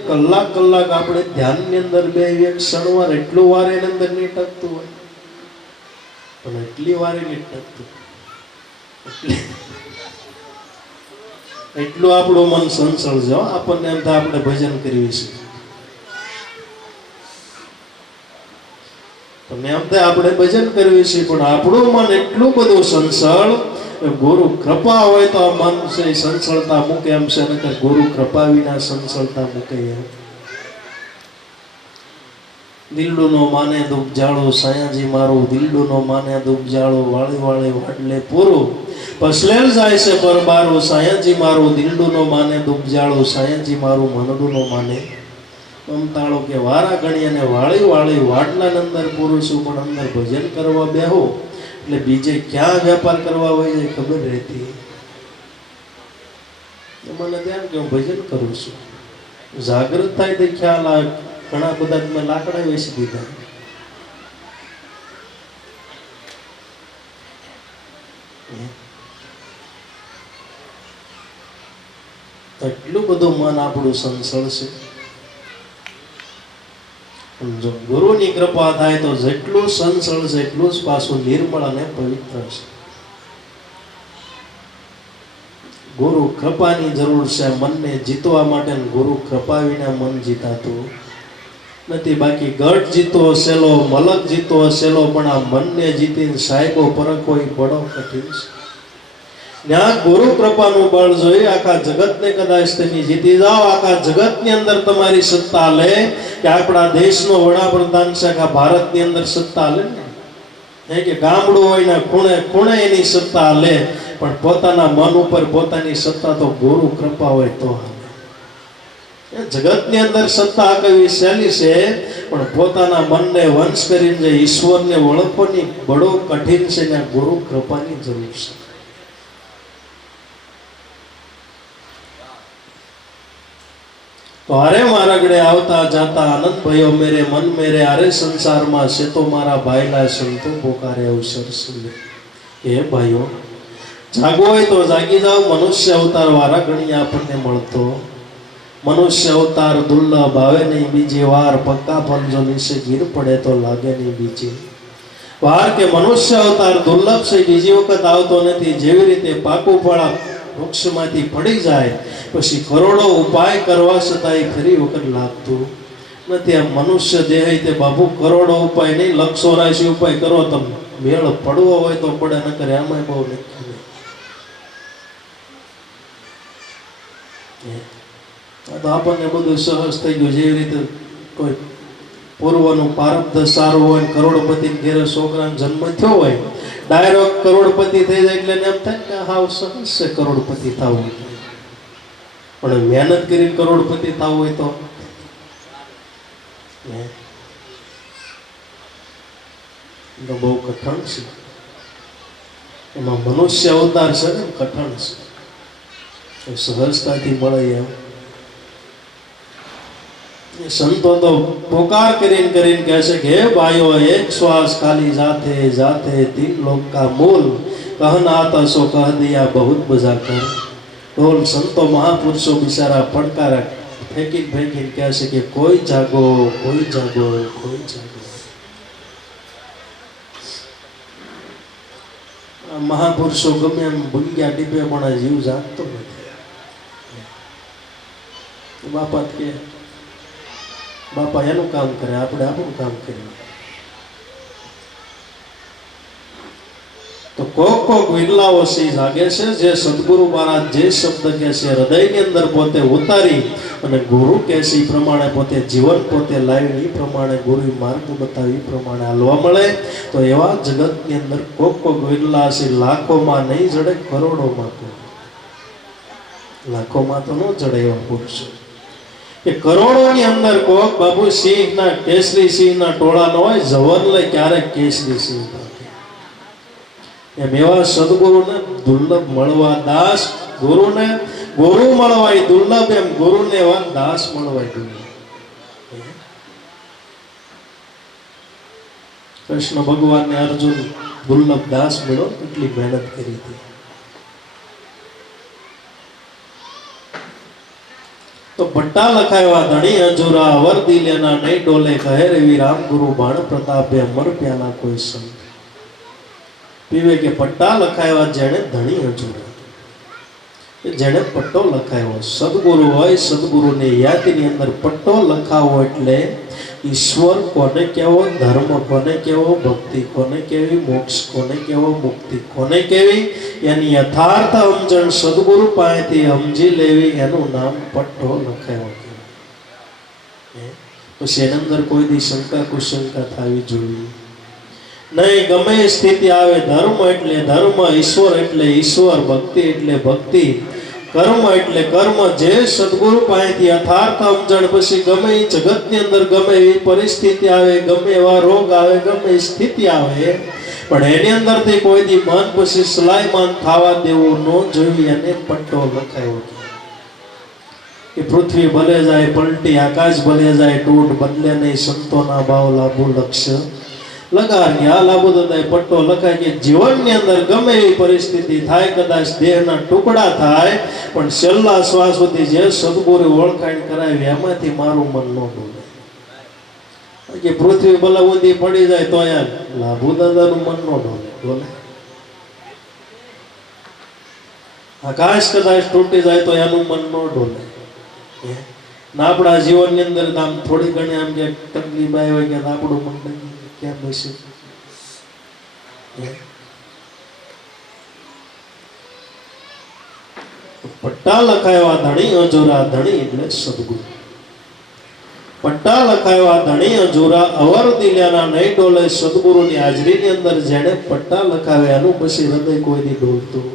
કલાક આપણે ધ્યાનની અંદર બે એક ક્ષણવાર એટલું વાર એની અંદર નહીં ટકતું હોય પણ એટલી વાર નહીં ટકતું એટલું આપણું મન સંસળ જાવ આપણને એમ થાય આપણે ભજન કરવી છે. તમને એમ થાય આપણે ભજન કરવી છે પણ આપણું મન એટલું બધું સંસળ. ગુરુ કૃપા હોય તો આ મન છે સંસળતા મૂકે એમ છે ને ગુરુ કૃપા વિના સંસળતા મૂકે એમ. દિલડું નો માને દુઃખ જાળો સાયાજી મારું દિલડું નો માને દુઃખ જાળો વાળી વાળી વાડલે પૂરું પસલેલ જાય છે પરબારો સાયાજી મારું દિલડું નો માને દુઃખ જાળો સાયાજી મારું મનડું નો માને મમતાળો કે વારા ગણી અને વાળી વાળી વાડલા અંદર પુરુષો પણ અંદર ભજન કરવા બેહો એટલે બીજે ક્યાં વેપાર કરવા હોય એ ખબર રહેતી. મને ધ્યાન કે હું ભજન કરું છું, જાગૃત થાય તો ખ્યાલ આવે. ઘણા બધા મેં લાકડા વેચી દીધા. એટલું બધું મન આપણું સંસળ છે. જો ગુરુની કૃપા થાય તો જેટલું સંસળ છે એટલું જ પાછું નિર્મળ અને પવિત્ર છે. ગુરુ કૃપાની જરૂર છે મનને જીતવા માટે. ગુરુ કૃપા વિના મન જીતાતું નથી. બાકી ગઢ જીતવો હશેલો, મલક જીતવો હશેલો, પણ આ મનને જીતીને સાહેબો પરખવો એ બડો કઠિન છે. ત્યાં ગુરુ કૃપાનું બળ જોઈ આખા જગતને કદાચ તમે જીતી જાઓ, આખા જગતની અંદર તમારી સત્તા લે કે આપણા દેશનો વડાપ્રધાન છે, આખા ભારતની અંદર સત્તા લે ને કે ગામડું હોય ને ખૂણે ખૂણે એની સત્તા લે, પણ પોતાના મન ઉપર પોતાની સત્તા તો ગુરુ કૃપા હોય તો જગતની અંદર સત્તા કઈ સહેલી છે, પણ પોતાના મનને વંશ કરીને જે ઈશ્વરને ઓળખવાની બડો કઠિન છે ને ગુરુ કૃપાની જરૂર છે. તો અરે મારા ગળે આવતા જાતા આનંદ ભયો મેરે મન મેરે, અરે સંસારમાં છે તો મારા ભાઈલા સંતો પોકારે અવસર સુલે. હે ભાઈઓ, જાગવો હોય તો જાગી જાઓ. મનુષ્ય અવતાર વારા ઘણી આપણને મળતો. મનુષ્ય અવતાર દુર્લભ, આવે નહીં બીજી વાર. પક્કા પંજો નીચે ગીર પડે તો લાગે નહીં બીજી વાર. કે મનુષ્ય અવતાર દુર્લભ છે, બીજી વખત આવતો નથી. જેવી રીતે પાકું ફળ વૃક્ષમાંથી પડી જાય પછી કરોડો ઉપાય કરવા છતાં ફરી વખત લાગતું નથી. આ મનુષ્ય દેહ તે બાપુ કરોડો ઉપાય નહીં, 184 ઉપાય કરો તમે, મેળ પડવો હોય તો પડે, ન કરે આમાં બહુ નથી. તો આપણને બધું સહજ થઈ ગયું. જેવી રીતે કોઈ પૂર્વનું પારબ્ધ સારું હોય, કરોડપતિ ઘેરે છોકરાનો જન્મ થયો હોય, ડાયરેક્ટ કરોડપતિ થઈ જાય એટલે એમ થાય કે હાવ સહજ છે કરોડપતિ થવું. પણ મહેનત કરી કરોડપતિ થવું હોય તો બહુ કઠણ છે. એમાં મનુષ્ય અવતાર છે ને કઠણ છે, સહજતાથી મળે એમ. સંતો તો પોકાર કરીને કરીને કહે છે કે હે ભાઈઓ, એક શ્વાસ ખાલી જાતે જાતે 3 લોક કા મૂલ, કહના તો સો કહ દિયા બહુત બજા કર. બોલ સંતો મહાપુરુષો બિચારા પડકારા ફેંકી ફેંકીને કહે છે કે કોઈ જાગો, કોઈ જાગો, કોઈ જાગો. મહાપુરુષો ગમે એમ ભૂગ્યા ટીપે પણ આ જીવ જાગતો નથી. બાપા કે બાપા એનું કામ કરે, આપણે આપણું કામ કરીએ. તો કોક વિરલાઓ સી જાગે છે જે સદગુરુ મહારાજ જે શબ્દ કહે છે હૃદયની અંદર પોતે ઉતારી અને ગુરુ કહે છે એ પ્રમાણે પોતે જીવન પોતે લાવી, એ પ્રમાણે ગુરુ માર્ગ બતાવી, એ પ્રમાણે હાલવા મળે. તો એવા જગતની અંદર કોક વિરલા છે, લાખોમાં નહીં જડે, કરોડોમાં તો, લાખોમાં તો ન જડે એવા પુરુષો. કે કરોડોની અંદર કોક બાબુ સિંહના કેસરી સિંહના ટોળાનો હોય, જવરલે ક્યારેક કેસરી સિંહ થાય. એમ એવા સદગુરુને દુર્લભ મળવા દાસ, ગુરુને ગુરુ મળવાય દુર્લભ, એમ ગુરુને એવા દાસ મળવાય દુર્લભ. કૃષ્ણ ભગવાનને અર્જુન દુર્લભ દાસ મળ્યો, કેટલી મહેનત કરી હતી. તો પટ્ટા લખાવ્યા ધણી હજુરા, અવર દિલેના નહીં ડોલે, કહે રવિ રામ ગુરુ બાણ પ્રતાપે, અમર પ્યાલા કોઈ સંત પીવે. કે પટ્ટા લખાવ્યા જેણે ધણી હજુરા, જેણે પટ્ટો લખાવ્યો. સદગુરુ હોય, સદગુરુની યાદની અંદર પટ્ટો લખાવો એટલે ઈશ્વર કોને કેવો, ધર્મ કોને કેવો, ભક્તિ કોને કેવી, મોક્ષ કોને કેવો, મુક્તિ કોને કેવી, એની યથાર્થ સમજણ સદગુરુ પાસેથી સમજી લેવી, એનું નામ પટ્ટો લખાવ્યો. પછી એની અંદર કોઈ દી શંકા કુશંકા થવી જોઈએ નહીં. ગમે સ્થિતિ આવે, ધર્મ એટલે ધર્મ, ઈશ્વર એટલે ઈશ્વર, ભક્તિ એટલે ભક્તિ, કર્મ એટલે કર્મ જે સદગુરુ પાસેથી યથાર્થ સમજણ પછી ગમે એ જગતની અંદર ગમે એવી પરિસ્થિતિ આવે, ગમે એવા રોગ આવે, ગમે એ સ્થિતિ આવે, પણ એની અંદરથી કોઈ દી મન પછી સલાયમાન થવા દેવું ન જોઈએ. એને પટ્ટો લખાયો કે પૃથ્વી ભલે જાય પલટી, આકાશ ભલે જાય તૂટ, બદલે નહીં સંતોના ભાવ લાભુ લક્ષ્ય લગાડની. આ લાભુ દાદાએ પટ્ટો લખાય કે જીવનની અંદર ગમે એવી પરિસ્થિતિ થાય, કદાચ દેહના ટુકડા થાય, પણ છેલ્લા શ્વાસ સુધી જે સદગુરુ ઓળખાણ કરાવી એમાંથી મારું મન ન ડોલે. કે પૃથ્વી ભલે ઊંધી પડી જાય તો યાર લાભુ દાદાનું મન ન ડોલે. આકાશ કદાચ તૂટી જાય તો એનું મન ન ડોલે. આપણા જીવનની અંદર આમ થોડી ઘણી આમ કે તકલીફ આવી હોય કે આપણું મન કેમ હશે? પટ્ટા લખાયા ધણી અજોરા, ધણી એટલે સદગુરુ. પટ્ટા લખાયા ધણી અજોરા, અવર દિલ્યાના નહીં ડોલે. સદગુરુની હાજરીની અંદર જેને પટ્ટા લખાવ્યા એનું પછી હૃદય કોઈની ડોલતું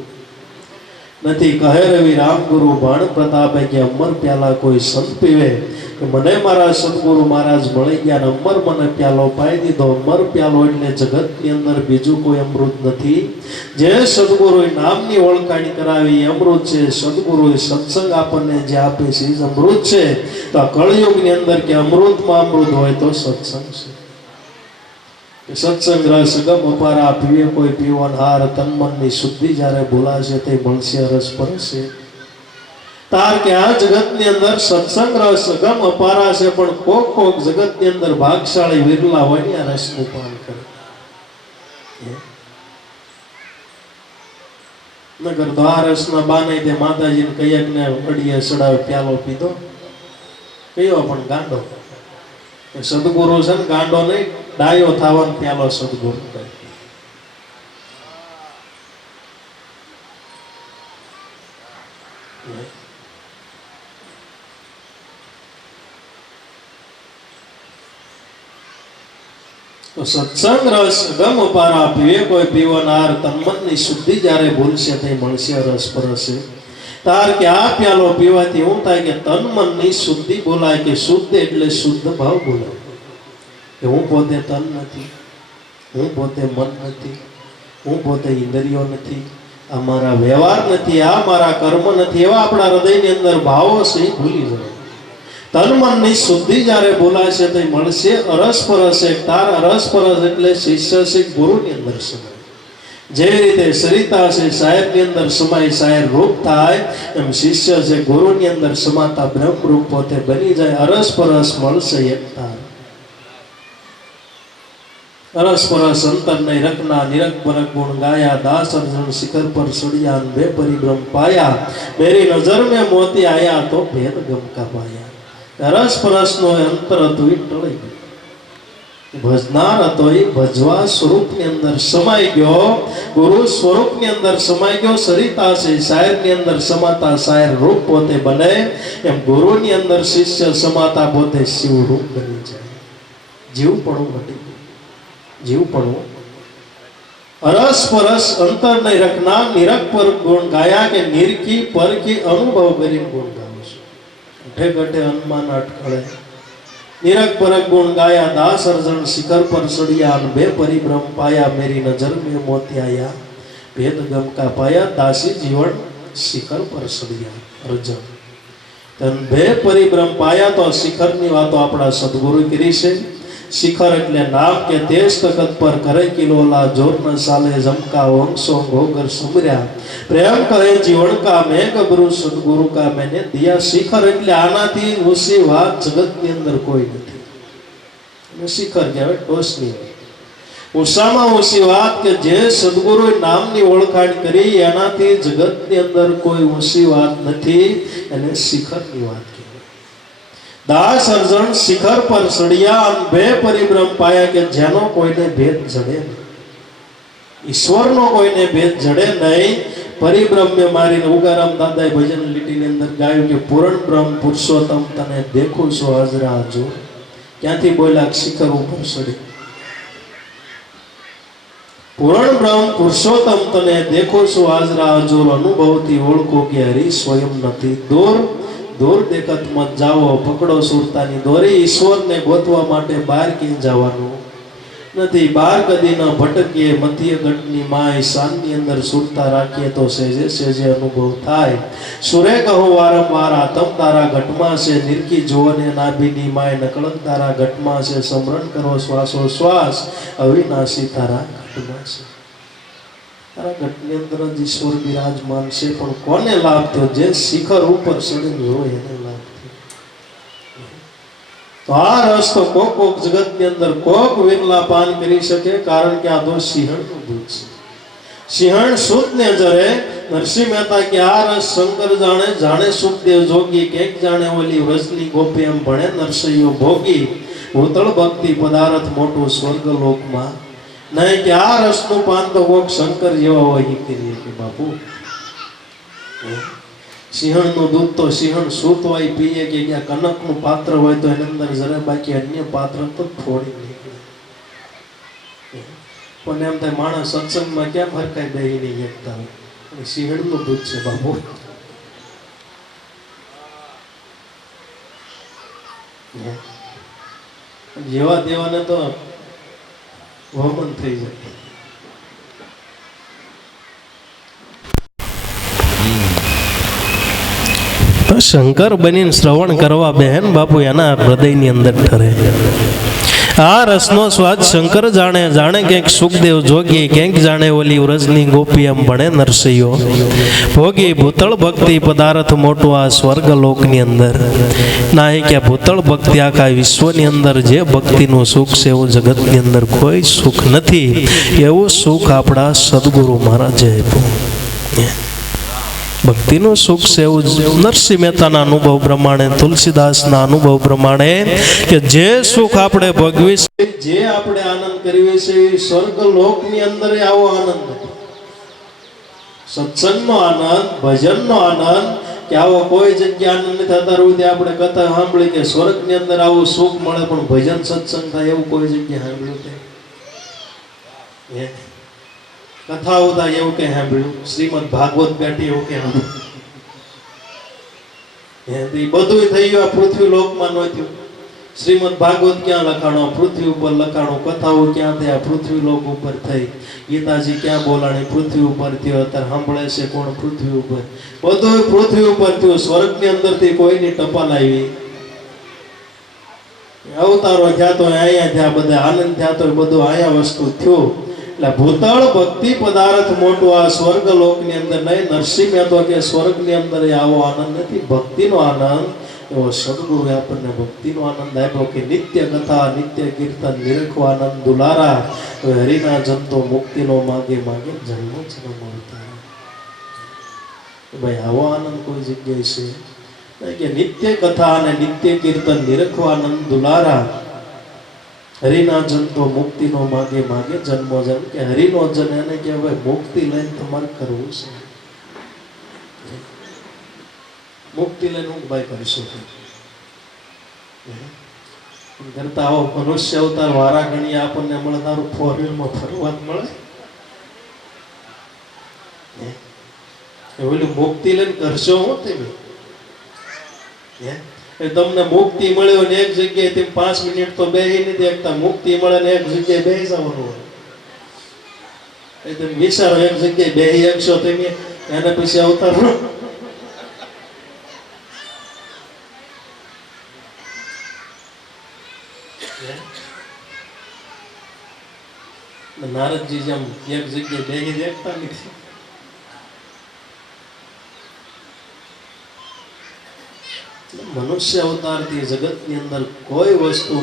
નથી. કહે રવિ રામગુરુ બાણ પ્રતાપે કે અમર પ્યાલા કોઈ સંત પીવે, કે મને મારા સદગુરુ મહારાજ મળી ગયા ને અમર મને પ્યાલો પાઈ દીધો. અમર પ્યાલો એટલે જગતની અંદર બીજું કોઈ અમૃત નથી. જે સદગુરુ નામની ઓળખાણ કરાવી અમૃત છે. સદગુરુ સત્સંગ આપણને જે આપે છે એ અમૃત છે. તો આ કળયુગની અંદર કે અમૃતમાં અમૃત હોય તો સત્સંગ છે. સત્સંગ રસ ગમ અપારા, પીવે કોઈ પીવનહાર, તન મનની શુદ્ધિ જ્યારે બોલાશે તે મળશે રસ પરશે. તાર કે આ જગતની અંદર સત્સંગ રસ ગમ અપારા છે, પણ કોક જગતની અંદર ભાગશાળી વિરલા હોય ને આ રસનું પાન કરે. નગર તો આ રસના બાને તે માતાજીને કહીએ ને અડીએ સડાવે પ્યાલો પીધો, કયો પણ ગાંડો. સદગુરુ છે ને ગાંડો નહીં, ડાયો થવાનો પ્યાલો સદગુરુ કહે. તો સત્સંગ રસ ગમ અપારા, પીવે કોઈ પીવનહાર, તન મનની શુદ્ધિ જ્યારે ભૂલશે તે મળશે રસ પરસે. તાર કે આ પ્યાલો પીવાથી શું થાય કે તન મનની શુદ્ધિ બોલાય. કે શુદ્ધ એટલે શુદ્ધ ભાવ બોલાય. કે હું પોતે તન નથી, હું પોતે મન નથી, હું પોતે ઇન્દ્રિયો નથી, આ મારા વ્યવહાર નથી, આ મારા કર્મ નથી, એવા આપણા હૃદયની અંદર ભાવો છે એ ભૂલી જાય. તન મનની શુદ્ધિ જ્યારે બોલાશે તો મળશે અરસ પરસ. તાર અરસ પરસ એટલે શિષ્ય છે ગુરુની અંદર સમાય. જે રીતે સરિતા છે સાહેબની અંદર સમાય સાહેબ રૂપ થાય, એમ શિષ્ય છે ગુરુની અંદર સમાતા બ્રહ્મ રૂપ પોતે બની જાય. અરસ પરસ મળશે એક તાર. અરસ પરસ અંતર નહીં રખના, નિરખ પરક ગુણ ગાયા, દાસ અર્જુન શિખર પર સડિયા, બે પરિભ્રમ પાયા, મેરી નજર મેં મોતી આયા તો ભેદ ગમકા પાયા. રસ પરસ નો અંતર હતું એ ટળી ગયું. ભજનાર હતો એ ભજવા સ્વરૂપની અંદર સમાઈ ગયો, ગુરુ સ્વરૂપની અંદર સમાઈ ગયો. સરિતા છે શાયરની અંદર સમાતા શાયર રૂપ પોતે બને, એમ ગુરુની અંદર શિષ્ય સમાતા પોતે શિવ રૂપ બની જાય. જીવપણું મટી ગયું, જીવપણું. અરસ પરસ અંતર નહીં રખના, નિરખ પર ગુણ ગાયા. કે નિરખી પરખી અનુભવ કરીને ગુણ ગાવું છું. ઘટે ઘટે હનુમાન અટકળે, નિરખ પરખ ગુણ ગાયા, દાસ અર્જણ શિખર પર સડિયા, બે પરિભ્રમ પાયા, મેરી નજર મેં મોતી આયા, ભેદ ગમકા પાયા, દાસી જીવન શિખર પર સડિયા. અર્જણ બે પરિભ્રમ પાયા. તો શિખરની વાતો આપણા સદગુરુ કરી છે. શિખર એટલે નામ કે તેજ તખત પર કરે કિલોલા, જોર ન સાલે જમકા, વંશો ગોગર સુમર્યા, પ્રેમ કહે જીવન કા મેં ગબરું સદગુરુ કા મેને દિયા. શિખર એટલે આનાથી ઊંચી વાત જગતની અંદર કોઈ નથી. શિખર કહેવાય ટોચની ઊંચામાં ઊંચી વાત, કે જે સદગુરુ નામની ઓળખાણ કરી એનાથી જગતની અંદર કોઈ ઊંચી વાત નથી. એને શિખરની વાત કહેવાય. દાસ અર્જણ શિખર પર સડિયા, બે પરિભ્રમ પાયા. કે જેનો કોઈને ભેદ જડે નહીં, ઈશ્વરનો કોઈને ભેદ જડે નહીં. પરિબ્રહ્મ્ય મારીને ઉગારામ દાદાએ ભજન લીટીની અંદર ગાયું કે પૂરણ બ્રહ્મ પુરુષોત્તમ તને દેખું છો હાજરા જો. ક્યાંથી બોલ્યા? શિખર ઉપર સડી. પૂર્ણ બ્રહ્મ પુરુષોત્તમ તને દેખો છો આજરા હજુર અનુભવથી ઓળખો કે હરિ સ્વયં નથી. દૂર દૂર દેખત મત જાઓ, પકડો સુરતાની દોરી. ઈશ્વરને ગોતવા માટે બહાર ક્યાં જવાનું નથી. બાર કદી ન ભટકીએ, મધ્ય ગઢની માય શાનની અંદર સુરતા રાખીએ તો સેજે સેજે અનુભવ થાય. સુરે કહું વારંવાર આતમ તારા ઘટમાં છે, નિરખી જોવને નાભીની માય નકળન તારા ઘટમાં છે. સમરણ કરો શ્વાસો શ્વાસ, અવિનાશી તારા ઘટમાં છે. તારા ઘટની અંદર જ ઈશ્વર બિરાજમાન છે, પણ કોને લાભ થયો? જે શિખર ઉપર ચડી હોય એને લાભ. તો આ રસ તો કોક જગતની અંદર કોક વિરલા પાન કરી શકે, કારણ કે આ તો સિંહણનું દૂધ છે. સિંહણ સૂતને જરે નરસિંહ મહેતા કે આ રસ શંકર જાણે, જાણે સુખદેવ જોગી, કંઈક જાણે ઓલી વ્રજની ગોપી, એમ ભણે નરસૈયો ભોગી. ભૂતળ ભક્તિ પદાર્થ મોટું સ્વર્ગલોકમાં નહીં, કે આ રસનું પાન તો કોક શંકર જેવા હોય કરીએ કે બાપુ. સિંહણનું દૂધ તો સિંહણ સૂત હોય પીએ, કે ક્યાં કનકનું પાત્ર હોય તો એની અંદર જરા, બાકી અન્ય પાત્ર તો ફોડી નીકળે. પણ એમ થાય માણસ સત્સંગમાં ક્યાં ફરકાઈ બેહી નહીં એકતા હોય. સિંહણનું દૂધ છે બાપુ. જેવા દેવાને તો વમન થઈ જાય. શંકર બનીને શ્રવણ કરવા બહેન બાપુ એના હૃદયની અંદર ઠરે. આ રસનો સ્વાદ શંકર જાણે, જાણે ક્યાંક સુખદેવ જોગી, ક્યાંક જાણે ઓલી વ્રજની ગોપી, એમ ભણે નરસૈયો ભોગી. ભૂતળ ભક્તિ પદાર્થ મોટું આ સ્વર્ગલોકની અંદર ના, કે ભૂતળ ભક્તિ આખા વિશ્વની અંદર જે ભક્તિનું સુખ છે એવું જગતની અંદર કોઈ સુખ નથી. એવું સુખ આપણા સદગુરુ મહારાજે આપ્યું. ભક્તિનું સુખ છે એવું નરસિંહ મહેતાના અનુભવ પ્રમાણે, તુલસીદાસના અનુભવ પ્રમાણે, કે જે સુખ આપણે ભોગવી છે, જે આપણે આનંદ કરીએ છીએ, સ્વર્ગલોકની અંદર આવો આનંદ નથી. સત્સંગનો આનંદ, ભજનનો આનંદ, કે આવો કોઈ જગ્યા આનંદ નથી. અત્યાર સુધી આપણે કથા સાંભળી કે સ્વર્ગની અંદર આવું સુખ મળે, પણ ભજન સત્સંગ થાય એવું કોઈ જગ્યા સાંભળ્યું છે? કથાઓ થાય એવું કે સાંભળ્યું? શ્રીમદ ભાગવત બેઠી એવું કે સાંભળ્યું? બધું થઈ ગયું આ પૃથ્વી લોકમાં નહોતું. શ્રીમદ ભાગવત ક્યાં લખાણો? પૃથ્વી ઉપર લખાણો. કથાઓ ક્યાં થયા? પૃથ્વી લોક ઉપર થઈ. ગીતાજી ક્યાં બોલાણી? પૃથ્વી ઉપર થયો. અત્યારે સાંભળે છે કોણ? પૃથ્વી ઉપર. બધું પૃથ્વી ઉપર થયું. સ્વર્ગની અંદરથી કોઈની ટપાલ આવી. અવતારો થયા તો અહીંયા થયા, બધા આનંદ થયા તો બધું અહીંયા વસ્તુ થયું. એટલે ભૂતળ ભક્તિ પદાર્થ મોટું આ સ્વર્ગલોકની અંદર નહીં. નરસિંહ મહેતા કે સ્વર્ગની અંદર આવો આનંદ નથી, ભક્તિનો આનંદ. એવો સદગુરુએ આપણને ભક્તિનો આનંદ આપ્યો, કે નિત્ય કથા, નિત્ય કીર્તન, નિરખો આનંદ દુલારા. હરિના જનતો મુક્તિનો માગે માગે જન્મ જન્મ અવતાર. ભાઈ આવો આનંદ કોઈ જગ્યાએ છે કે નિત્ય કથા અને નિત્ય કીર્તન, નિરખો આનંદ દુલારા. હરિના જનતો મુક્તિનો માગે માગે જન્મો જન્મ. કે હરિનો જન એને કે ભાઈ મુક્તિ લઈને તમારે કરવું છે. મુક્તિ લઈને હું ભાઈ કરી શકું? કરતા આવો મનુષ્ય અવતાર વારા ગણીએ આપણને મળે, તારું ફોર વ્હીલમાં ફરવા મળે. ઓલું મુક્તિ લઈને કરશો હું તમે? તમને મુક્તિ મળ્યો ને એક જગ્યાએ તમે 5 મિનિટ તો બેહી નથી દેખતા. મુક્તિ મળે ને એક જગ્યાએ બેસી જવાનું હોય. તમે વિચારો, એક જગ્યાએ બેહી શકશો તમે, એને પછી અવતાર નારદજી જેમ એક જગ્યાએ બેહી દેખતા નથી. મનુષ્ય અવતારથી જગતની અંદર કોઈ વસ્તુ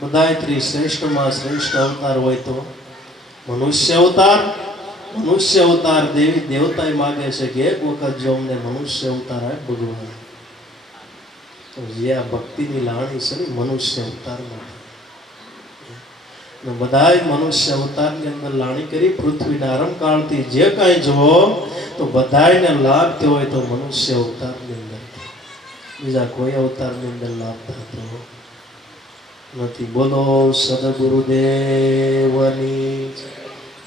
બધાયથી શ્રેષ્ઠમાં શ્રેષ્ઠ અવતાર હોય તો મનુષ્ય અવતાર. મનુષ્ય અવતાર દેવી દેવતા માગે છે કે એક વખત જો અમને મનુષ્ય અવતાર આપ ભગવાન, તો જે આ ભક્તિની લાણી છે ને મનુષ્ય અવતારમાં, બધાય મનુષ્ય અવતારની અંદર લાણી કરી. પૃથ્વીના આરંભકાળથી જે કાંઈ જુઓ તો બધાયને લાભ થયો હોય તો મનુષ્ય અવતારની અંદર, બીજા કોઈ અવતારની અંદર લાભ થતો નથી. બોલો સદગુરુદેવની જય.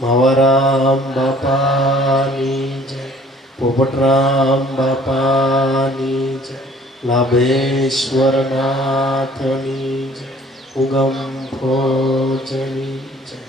માવારામ બાપાની જય. પોપટરામ બાપાની જય. લાભેશ્વરનાથની જય. ઉગમ ભોજની જય.